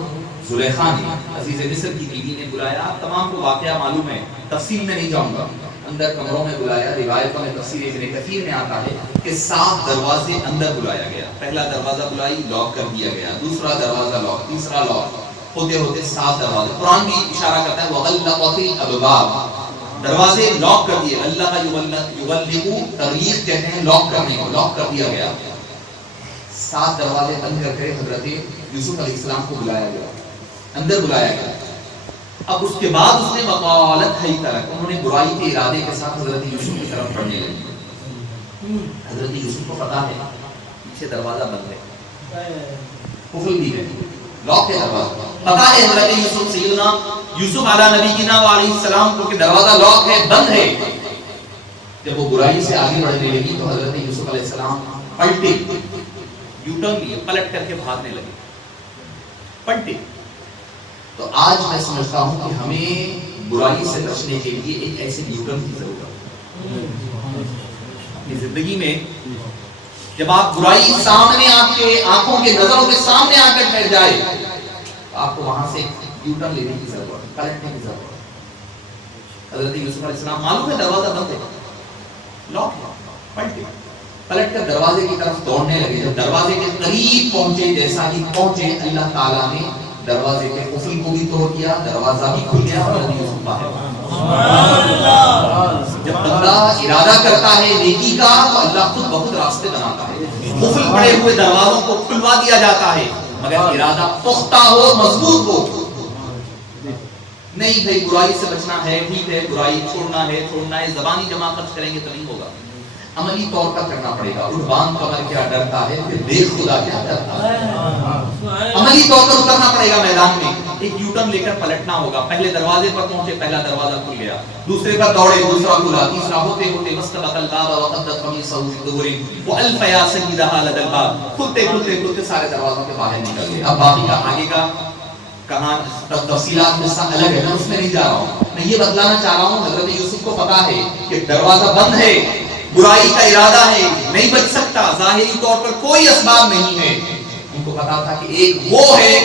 زلیخا نے، عزیز مصر کی بیوی نے بلایا۔ آپ تمام کو واقعہ معلوم ہے، تفصیل میں نہیں جاؤں گا، اندر کمروں میں بلایا۔ روایتوں میں تفسیر ابن کثیر میں آتا ہے کہ 7 دروازے اندر بلایا گیا۔ پہلا دروازہ بلائی، لاک کر دیا گیا، دوسرا دروازہ لاک، تیسرا لاک، ہوتے ہوتے 7 دروازے۔ قرآن بھی اشارہ کرتا ہے وَغَلَّقَتِ الْأَبْوَابَ، دروازے لاک کر دیے۔ اللہ کا یغلقو تغلیق کہتے ہیں لاک کرنے کو، لاک کر دیا گیا۔ 7 دروازے بند کر کے حضرت یوسف علیہ السلام کو بلایا گیا، اندر بلایا گیا۔ اب اس کے بعد اس نے وقالت حیث لک، انہوں نے برائی کے ارادے کے ساتھ حضرت یوسف کی طرف پڑھنے لگے۔ حضرت یوسف کو پتا ہے پیچھے دروازہ بند ہے، قفل بھی ہے، لاک ہے دروازہ، پتا ہے حضرت یوسف سیدنا یوسف علیہ نبینا علیہ السلام کو کہ دروازہ لاک ہے، بند ہے۔ جب وہ برائی سے آگے بڑھنے لگی تو حضرت یوسف علیہ السلام پلٹے، یو ٹرن لیے، پلٹ کر کے بھاگنے لگے، پلٹے۔ تو آج میں سمجھتا ہوں کہ ہمیں برائی سے بچنے کے لیے ایک ایسے نیوٹن کی ضرورت ہے اپنی زندگی میں. جب آپ برائی سامنے آپ کے آنکھوں کے نظروں کے سامنے آ کر ٹھہر جائے تو آپ کو وہاں سے یوٹرن لینے کی ضرورت، پلٹنے کی ضرورت. حضرت یوسف علیہ السلام معلوم ہے دروازہ بند ہے، لاک پلٹ کر دروازے کی طرف دوڑنے لگے. جب دروازے کے قریب پہنچے، جیسا ہی پہنچے اللہ تعالیٰ نے دروازے کے قفل کو بھی توڑ دیا، دروازہ بھی کھل گیا اور حضرت یوسف باہر. جب بندہ ارادہ کرتا ہے نیکی کا تو اللہ خود بہت راستے بناتا ہے. قفل پڑے ہوئے دروازوں کو کھلوا دیا جاتا ہے مگر ارادہ پختہ ہو، مضبوط ہو. نہیں بھائی برائی سے بچنا ہے، ٹھیک ہے، برائی چھوڑنا ہے، زبانی جمع خرچ کریں گے تو نہیں ہوگا، عملی طور پر کرنا پڑے گا. قربان قمر کیا ڈرتا ہے پھر بے خدا کیا ڈرتا ہے. عملی طور پر اترنا پڑے گا میدان میں. ایک یوٹرن لے کر پلٹنا ہوگا. پہلے دروازے پر پہنچے، پہلا دروازہ کھل گیا، دوسرے پر دوڑے، دوسرا کھلا، تیسرا ہوتے ہوتے واستبق الباب وقدت قمیصه من دبر والف يا سيدها لدى الباب. کھلتے سارے دروازوں کے باہر نکل گئے. اب باقی کا آگے کا کہاں تفصیلات میں سے الگ ہے، میں اس میں نہیں جا رہا ہوں. میں یہ بتلانا چاہ رہا ہوں حضرت یوسف کو پتا ہے کہ دروازہ بند ہے، برائی کا ارادہ ہے، نہیں بچ سکتا، ظاہری طور پر کوئی اسباب نہیں ہے. ان کو پتا تھا کہ ایک وہ ہے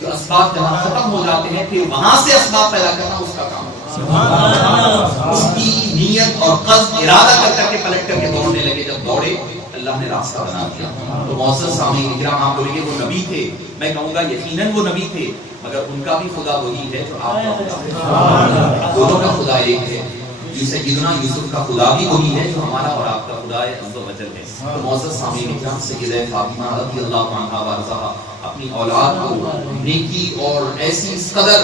جو اسباب جہاں ختم ہو جاتے ہیں پھر وہاں سے اسباب پیدا کرنا اس کا کام ہے. اس کی نیت اور قصد ارادہ کر کے پلٹ کر کے دوڑنے لگے. جب دوڑے اللہ نے راستہ بنا دیا. تو معزز سامعین کرام، آپ بولیں گے وہ نبی تھے، میں کہوں گا یقیناً وہ نبی تھے مگر ان کا بھی خدا وہی ہے جو آپ کا خدا ہے. دونوں کا خدا ایک ہے. سیدنا یوسف کا خدا بھی وہی ہے جو ہمارا اور آپ کا خدا ہے عز و جل ہے. تو معزز سامعین کرام، سیدہ فاطمہ رضی اللہ عنہا وارضاہا اپنی اولاد کو نیکی اور ایسی قدر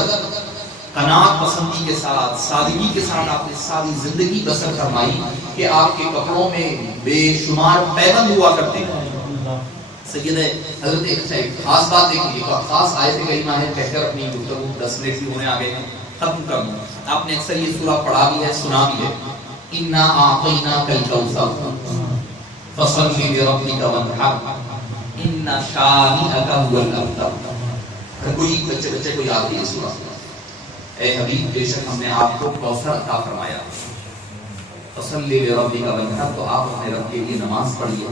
قناعت پسندی کے ساتھ، سادگی کے ساتھ آپ نے ساری زندگی بسر فرمائی کہ آپ کے کپڑوں میں بے شمار پیبند ہوا کرتے ہیں. سید حضرت ایک خاص بات دیکھیے، خاص آیت کریمہ ہے، کہہ کر اپنی گفتگو 10 منٹ کی ہونے آگے ہیں، ختم کر دوں. آپ نے اکثر یہ سورہ پڑھا بھی ہے، سنا بھی ہے. اِنَّا أَعْطَيْنَاكَ الْكَوْثَرَ فَصَلِّ لِرَبِّكَ وَانْحَرْ إِنَّ شَانِئَكَ هُوَ الْأَبْتَرُ. کوئی بچے کو یاد ہے یہ سورہ؟ اے حبیب بے شک ہم نے آپ کو کوثر عطا فرمایا. فَصَلِّ لِرَبِّكَ وَانْحَرْ، تو آپ اپنے رب کے لیے نماز پڑھیے.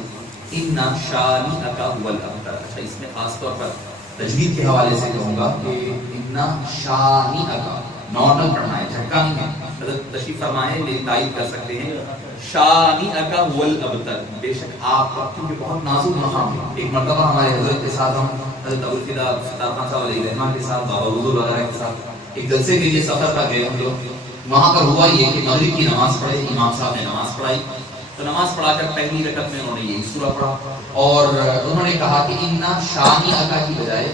اِنَّ شَانِئَكَ هُوَ الْأَبْتَرُ. اچھا، اس میں خاص طور پر تجوید کے حوالے سے کہوں گا کہ اِنَّ شَانِئَكَ نارمل پڑھنا ہے، جھٹکا نہیں ہے. حضرت تشریف فرمائے لیکن تائید کر سکتے ہیں شانئک هو الابتر. بے شک آپ کا کیونکہ بہت نازک مقام ہے. ایک مرتبہ ہمارے حضرت کے ساتھ، ہم حضرت ابوالفدا ستار خان صاحب علیہ الرحمہ کے ساتھ، بابا حضور وغیرہ کے ساتھ ایک جلسے کے لیے سفر پر گئے ہم لوگ. وہاں پر ہوا یہ کہ مغرب کی نماز پڑھے، امام صاحب نے نماز پڑھائی. تو نماز پڑھا کر پہلی رکعت میں انہوں نے یہی سورہ پڑھا اور انہوں نے کہا کہ اِنَّا شَانِئَكَ کی بجائے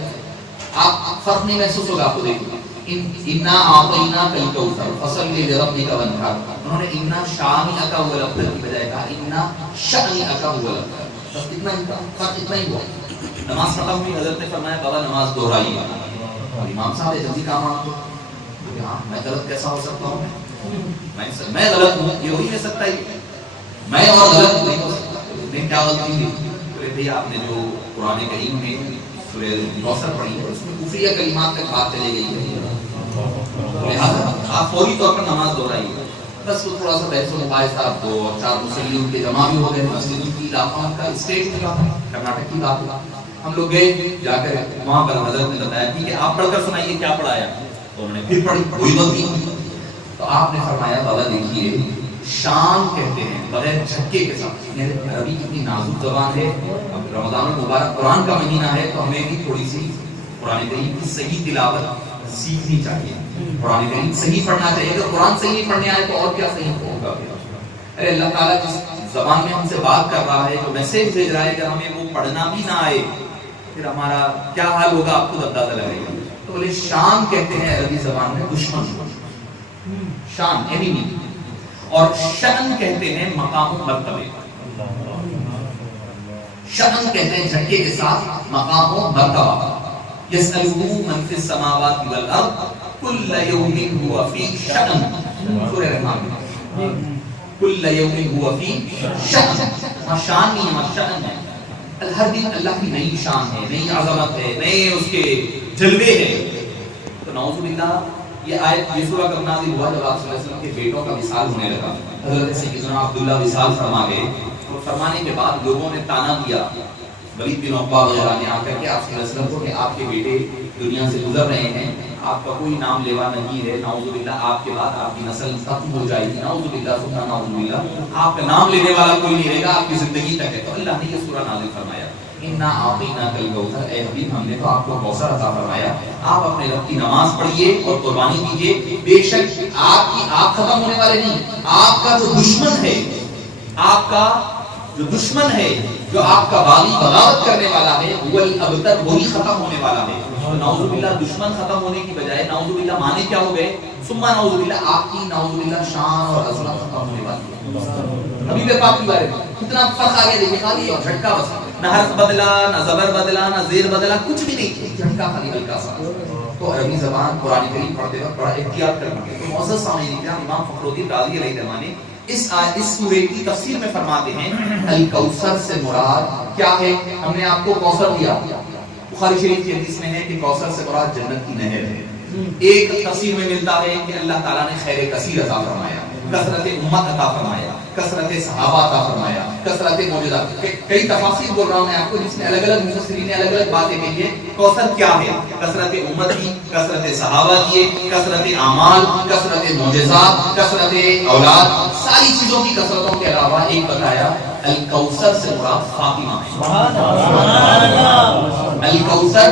آپ فرق نہیں محسوس ہوگا آپ کو دیکھ اِنَّا أَعْطَيْنَاكَ الْكَوْثَرَ فَصَلِّ لِرَبِّكَ وَانْحَرْ. انہوں نے اِنَّا شَانِئَكَ هُوَ الْأَبْتَرُ کی بجائے کہا اِنَّا شَأْنِئَكَ هُوَ الْأَبْتَرُ. بس اتنا ہی تھا، فرق اتنا ہی ہوا. نماز ختم ہوئی، حضرت نے فرمایا بابا نماز دہرائی. اور امام صاحب نے جلدی کام آنا تو ہاں میں غلط کیسا ہو سکتا ہوں؟ میں غلط ہوں، یہ ہو ہی نہیں سکتا. میں اور غلط نہیں ہو سکتا. میں کیا غلطی تھی؟ بھائی آپ نے جو قرآن کریم میں سورہ کوثر پڑھی ہے اس میں کفریہ کلمات تک بات چلے گئی ہے، لہٰذا آپ فوری طور پر نماز دہرائیے. بس وہ تھوڑا سا بحث و مباحث تھا، 2-4 مسلم کے جمع بھی ہو گئے. مسلم کی علاقہ کا اسٹیٹ کا کرناٹک کی بات ہے. ہم لوگ گئے، جا کر وہاں پر حضرت نے بتایا کہ آپ پڑھ کر سنائیے کیا پڑھایا. تو انہوں نے پھر پڑھی، کوئی غلطی نہیں. تو آپ نے فرمایا بابا دیکھیے شان کہتے ہیں بغیر جھٹکے کے ساتھ. یعنی عربی کتنی نازک زبان ہے. اب رمضان المبارک قرآن کا مہینہ ہے تو ہمیں بھی تھوڑی سی قرآن کریم کی صحیح تلاوت سیکھنی چاہیے. قرآن کریم صحیح پڑھنا چاہیے. اگر قرآن صحیح نہیں پڑھنے آئے تو اور کیا صحیح ہوگا؟ ارے اللہ تعالیٰ جس زبان میں ہم سے بات کر رہا ہے، جو میسج بھیج رہا ہے، اگر ہمیں وہ پڑھنا بھی نہ آئے پھر ہمارا کیا حال ہوگا آپ کو اندازہ لگے گا. تو بولے شان کہتے ہیں عربی زبان میں دشمن، شان انیمی. اور شأن کہتے ہیں مقام و مرتبے. شأن کہتے ہیں جھٹکے کے ساتھ مقام و مرتبہ. یسألہ من فی السماوات والارض کل یوم هو فی شأن. سورہ رحمان میں کل یوم هو فی شأن. شان نہیں ہے، شأن ہے. ہر دن اللہ کی نئی شان ہے، نئی عظمت ہے، نئے اس کے جلوے ہیں. تو نعوذ باللہ یہ آیت یہ سورہ کب نازل ہوا جب آپ صلی اللہ علیہ وسلم کے بیٹوں کا وصال ہونے لگا. حضرت سیدنا عبداللہ وصال فرما گئے اور فرمانے کے بعد لوگوں نے تانا دیا ولید بن عقبہ وغیرہ نے آ کر کے آپ صلی اللہ علیہ وسلم کو کہ آپ کے بیٹے دنیا سے گزر رہے ہیں, آپ کا کوئی نام لیوا نہیں ہے, نعوذ باللہ آپ کے بعد آپ کی نسل ختم ہو جائے گی, نعوذ باللہ ثم نعوذ باللہ, آپ کا نام لینے والا کوئی نہیں رہے گا آپ کی زندگی تک ہے. تو اللہ نے یہ سورہ نازل فرمایا انا اعطیناک الکوثر, اے حبیب ہم نے تو آپ کو کوثر عطا فرمایا, آپ اپنے رب کی نماز پڑھیے اور قربانی دیجیے. بے شک آپ ختم ہونے والے نہیں, آپ کا جو دشمن ہے, آپ کا جو دشمن ہے, جو آپ کا باغی بغاوت کرنے والا ہے, وہ الابتر وہی ختم ہونے والا ہے. نعوذ باللہ دشمن ختم ہونے کی بجائے نعوذ باللہ مانے کیا ہو گئے, ثم نعوذ باللہ آپ کی نعوذ باللہ شان اور عظمت ختم ہونے والی ہے. حبیب پاک کے بارے میں کتنا فرق آ گیا, دیکھیں خالی ایک جھٹکا بس, نہ حرف بدلا, نہ زبر بدلا, نہ زیر بدلا, کچھ بھی نہیں, جھٹکا خالی ہلکا سا. تو عربی زبان قرآن کریم پڑھتے وقت بڑا احتیاط کرنا ہے. تو معزز سامعین کرام, امام فخر الدین رازی علیہ الرحمہ نے اس سورہ کی تفسیر میں فرماتے ہیں الکوثر سے مراد کیا ہے. ہم نے آپ کو کوثر دیا, بخاری شریف کی حدیث میں ہے کہ کوثر سے مراد جنت کی نہر ہے. ایک تفسیر میں ملتا ہے کہ اللہ تعالیٰ نے خیر کثیر عطا فرمایا, کثرت امت عطا فرمایا, کثرت صحابہ عطا فرمایا, کثرت معجزات. کئی تفاسیر بول رہا ہوں میں آپ کو جس میں الگ الگ مفسرین نے الگ الگ باتیں کہی ہیں. کوثر کیا ہے, کثرت امت کی, کثرت صحابہ کی, کثرت اعمال, کثرت معجزات, کثرت اولاد, ساری چیزوں کی کثرتوں کے علاوہ ایک بتایا الکوثر سے مراد فاطمہ ہے. سبحان اللہ. الکوثر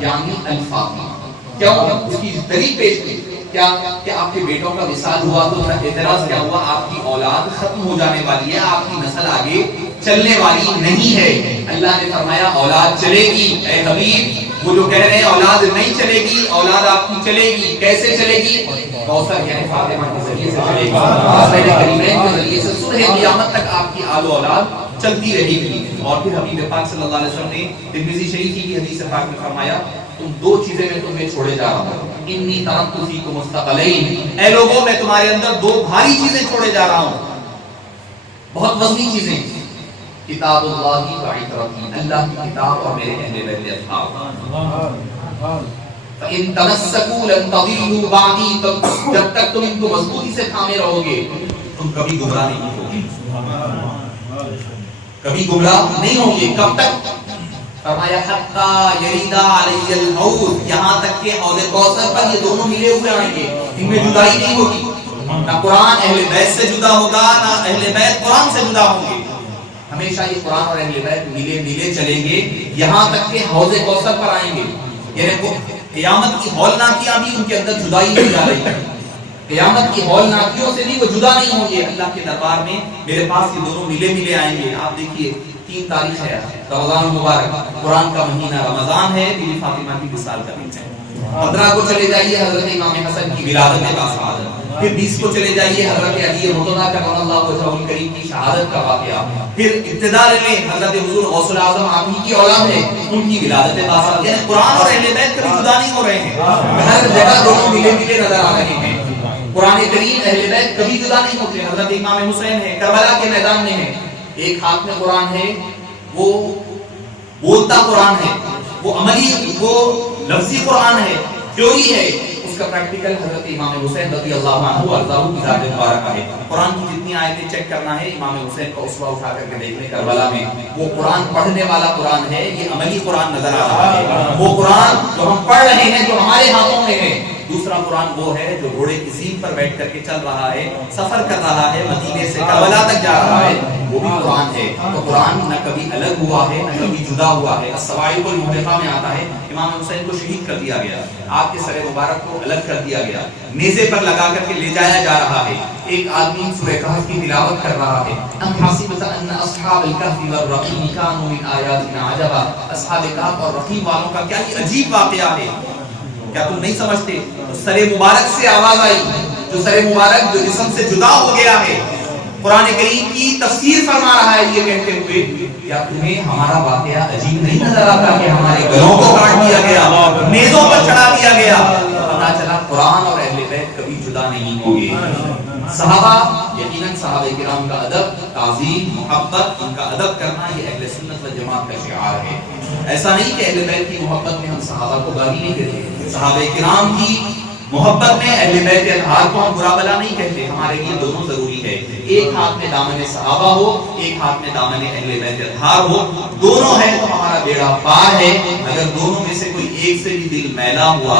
یعنی الفاطمہ. کیوں, اس کی دلیل پیش کی کیا کہ آپ کے بیٹوں کا وصال ہوا تو اعتراض کیا ہوا, آپ کی اولاد ختم ہو جانے والی ہے, آپ کی نسل آگے چلنے والی نہیں ہے. اللہ نے فرمایا اولاد چلے گی. اے حبیب وہ جو کہہ رہے ہیں اولاد نہیں چلے گی, اولاد آپ کی چلے گی. کیسے چلے گی؟ کوثر یعنی فاطمہ کے ذریعے سے چلے گی, رسول کریمین کے ذریعے سے صبح قیامت تک آپ کی آل و اولاد چلتی رہے گی. اور پھر حبیب پاک صلی اللہ علیہ وسلم نے ترمذی شریف کی حدیث پاک میں فرمایا تم دو چیزیں میں تمہیں چھوڑے جا رہا ہوں, انی ترکت فیکم الثقلین, اے لوگوں میں تمہارے اندر دو بھاری چیزیں چھوڑے جا رہا ہوں, بہت وزنی چیزیں, کتاب اللہ و عترتی, اللہ کی کتاب اور میرے اہل بیت اصحاب. فإن تمسكوا لن تضلوا بعدی, جب تک تم ان کو مضبوطی سے تھامے رہو گے تم کبھی گمراہ نہیں ہوگے, کبھی گمراہ نہیں ہوں گے. کب تک؟ فرمایا حتی یریدا علی الحوض, یہاں تک کہ حوض کوثر پر یہ دونوں ملے ہوئے آئیں گے, ان میں جدائی نہیں ہوگی. نہ قرآن اہل بیت سے جدا ہوگا, نہ اہل بیت قرآن سے جدا ہوں گے. ہمیشہ یہ قرآن اور اہل بیت ملے ملے چلیں گے یہاں تک کہ حوض کوثر پر آئیں گے. یعنی قیامت کی ہولناکیاں بھی ان کے اندر جدائی نہیں جا رہی, قیامت کی ہولناکیوں سے بھی وہ جدا نہیں ہوں گے. اللہ کے دربار میں میرے پاس یہ دونوں ملے ملے آئیں گے. آپ دیکھیے 3 تاریخ ہے رمضان مبارک, قرآن کا مہینہ رمضان ہے, بی بی فاطمہ کی وصال کا دن ہے. 15 کو چلے جائیے حضرت امام حسن کی ولادت کا شہادت, پھر 20 کو چلے جائیے حضرت علی مرتضیٰ کرم اللہ وجہہ الکریم کی شہادت کا واقعہ, پھر ابتداء میں حضرت حضور غوث الاعظم آپ ہی کی اولاد ہے ان کی ولادت باثر. یعنی قرآن اور اہل بیت کبھی جدا نہیں ہو رہے ہیں, ہر جگہ دونوں ملے ملے نظر آ رہے ہیں. قرآن کریم اہل بیت کبھی جدا نہیں ہوتے. حضرت امام حسین ہے, کربلا کے میدان میں ہے, ایک ہاتھ میں قرآن ہے, وہ بولتا قرآن ہے, وہ عملی, وہ لفظی قرآن ہے, تھیوری ہے, اس کا پریکٹیکل حضرت امام حسین رضی اللہ عنہ وارضاہ کی ذات مبارکہ ہے. قرآن کی جتنی آیتیں چیک کرنا ہے امام حسین کا اسوہ اٹھا کر کے دیکھ لیں کربلا میں, وہ قرآن پڑھنے والا قرآن ہے, یہ عملی قرآن نظر آ رہا ہے. وہ قرآن جو ہم پڑھ رہے ہیں جو ہمارے ہاتھوں میں ہے, دوسرا قرآن وہ ہے جو گھوڑے کی زین پر بیٹھ کر کے چل رہا ہے, سفر کر رہا ہے, مدینے سے کربلا تک جا رہا ہے, وہ بھی قرآن ہے. تو قرآن نہ کبھی الگ ہوا ہے نہ کبھی جدا ہوا ہے. الصواعق المحرقہ میں آتا ہے امام حسین کو شہید کر دیا گیا, آپ کے سر مبارک کو الگ کر دیا گیا, نیزے پر لگا کر کے لے جایا جا رہا ہے. ایک آدمی سورہ کہف کی تلاوت کر رہا ہے, ام حسبت ان اصحاب الکہف والرقیم کانوا من آیاتنا عجبا, اصحاب کہف اور رقیم والوں کا کیا یہ عجیب واقعہ ہے, کیا تم نہیں سمجھتے؟ تو سر مبارک سے آواز آئی, جو سر مبارک جو جسم سے جدا ہو گیا ہے, قرآن کریم کی تفسیر فرما رہا ہے یہ کہتے ہوئے, کیا تمہیں ہمارا واقعہ عجیب نہیں نظر آتا کہ ہمارے گلوں کو کاٹ دیا گیا, نیزوں پر چڑھا دیا گیا؟ پتہ چلا قرآن اور اہل بیت کبھی جدا نہیں ہوں گے. صحابہ, یقیناً صحابہ کرام کا ادب, تعظیم, محبت, ان کا ادب کرنا یہ اہل سنت و جماعت کا شعار ہے. ایسا نہیں کہ اہل بیت کی محبت میں ہم صحابہ کو گالی نہیں دیتے, صحابہ کرام کی محبت میں اہل بیت اطہار کو ہم برا بلا نہیں کہتے، ہمارے لیے دونوں ضروری ہے، ایک ہاتھ میں دامن صحابہ ہو، ایک ہاتھ میں دامن اہل بیت اطہار ہو، دونوں ہے تو ہمارا بیڑا پار ہے۔ اگر دونوں میں سے کوئی ایک سے بھی دل میلا ہوا،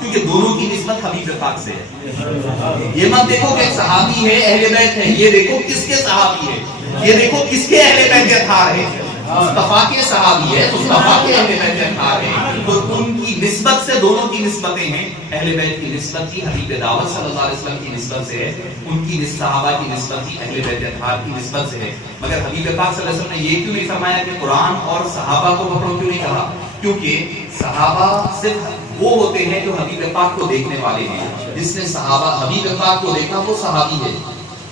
کیونکہ دونوں کی نسبت حبیب پاک سے ہے، یہ مت دیکھو کہ صحابی ہے اہل بیت ہے، یہ دیکھو کس کے صحابی ہے، یہ دیکھو کس کے اہل بیت اطہار ہے، مصطفیٰ کے صحابی ہے، مصطفیٰ کے اہل بیت اطہار ہے، تو ان کی نسبت سے دونوں کی نسبتیں ہیں، اہل بیت کی نسبت کی حبیب دعوت صلی اللہ علیہ وسلم کی نسبت سے ہے، ان کی صحابہ کی نسبت کی اہل بیت اطہار کی نسبت سے ہے۔ مگر حبیب پاک صلی اللہ علیہ وسلم نے یہ کیوں نہیں فرمایا کہ قرآن اور صحابہ کو پکڑو، کیوں نہیں کہا؟ کیونکہ صحابہ صرف وہ ہوتے ہیں جو حبیب پاک کو دیکھنے والے ہیں، جس نے صحابہ حبیب پاک کو دیکھا وہ صحابی ہے،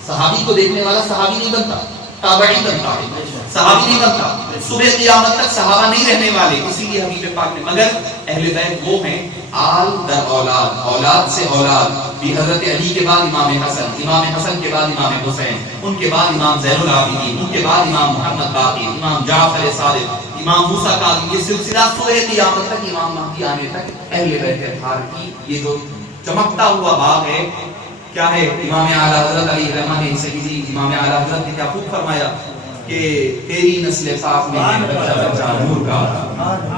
صحابی کو دیکھنے والا صحابی نہیں بنتا، تابعی بنتا ہے، صحابی نہیں بنتا، صبح قیامت تک صحابہ نہیں رہنے والے، اسی لیے حبیب پاک نے، مگر اہل بیت وہ ہیں آل در اولاد، اولاد سے اولاد، بھی حضرت علی کے بعد امام حسن، امام حسن کے بعد امام حسین، ان کے بعد امام زین العابدین، ان کے بعد امام محمد باقر، امام جعفر صادق، امام موسیٰ کاظم، یہ سلسلہ صبح قیامت تک امام مہدی آنے تک اہل بیت اطہار کی یہ جو چمکتا ہوا باغ ہے کیا ہے؟ امام اعلیٰ حضرت علی رحمہ سیدی امام اعلیٰ حضرت نے کیا خوب فرمایا کہ تیری نسل پاک میں ہے بچہ بچہ نور کا،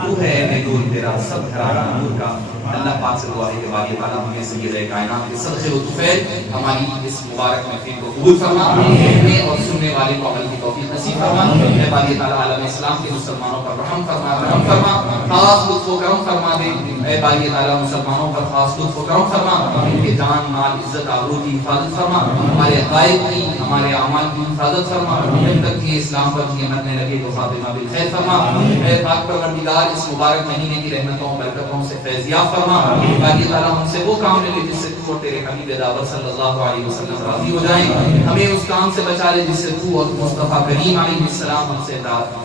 تو ہے میں نور تیرا سب گھرانہ نور کا۔ اللہ پاک سے دعا ہے کہ باری تعالیٰ ہمیں سید کائنات کے صدقے و طفیل ہماری اس مبارک محفل کو قبول فرما، سننے اور سننے والے کو عمل کی توفیق نصیب فرما۔ اے باری تعالیٰ عالم اسلام کے مسلمانوں پر رحم فرما، رحم فرما، خاص لطف و کرم فرما دے۔ اے باری تعالیٰ مسلمانوں پر خاص لطف و کرم فرما، ان کے جان مال عزت آبرو کی حفاظت فرما، ہمارے عقائد کی ہمارے اعمال کی حفاظت فرما، جب تک یہ اسلام پر یہ مرنے لگے تو خاتمہ بالخیر فرما۔ اے پاک پروردگار اس مبارک مہینے کی رحمتوں برکتوں سے فیضیاب فرما۔ باقی تعالیٰ ہم سے وہ کام لے جس سے تو اور تیرے حبیب دعوت صلی اللہ علیہ وسلم راضی ہو جائیں، ہمیں اس کام سے بچا لے جس سے تو اور مصطفیٰ کریم علیہ السلام ہم سے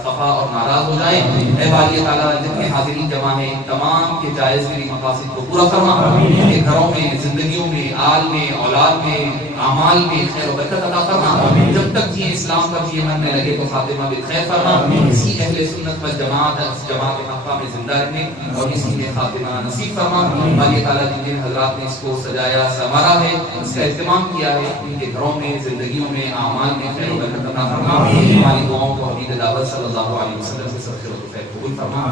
خفا اور ناراض ہو جائیں۔ اے باقی تعالیٰ جتنے حاضرین جمع ہیں تمام کے جائز میری مقاصد کو پورا فرما، ان کے گھروں میں، زندگیوں میں، آل میں، اولاد میں، اعمال میں خیر و برکت عطا فرما، جب تک یہ اسلام پر یہ مرنے لگے تو خاتمہ بالخیر فرما، اسی اہل سنت والجماعت جماعت حقہ میں زندہ رہنے اور اسی میں خاتمہ نصیب فرما۔ اللہ تعالیٰ جن جن حضرات نے اس کو سجایا سنوارا ہے، اس کا اہتمام کیا ہے، ان کے گھروں میں، زندگیوں میں، اعمال میں خیر و برکت عطا فرما، ہماری دعاؤں کو حبیب دعوت صلی اللہ علیہ وسلم سے سب سے قبول فرما۔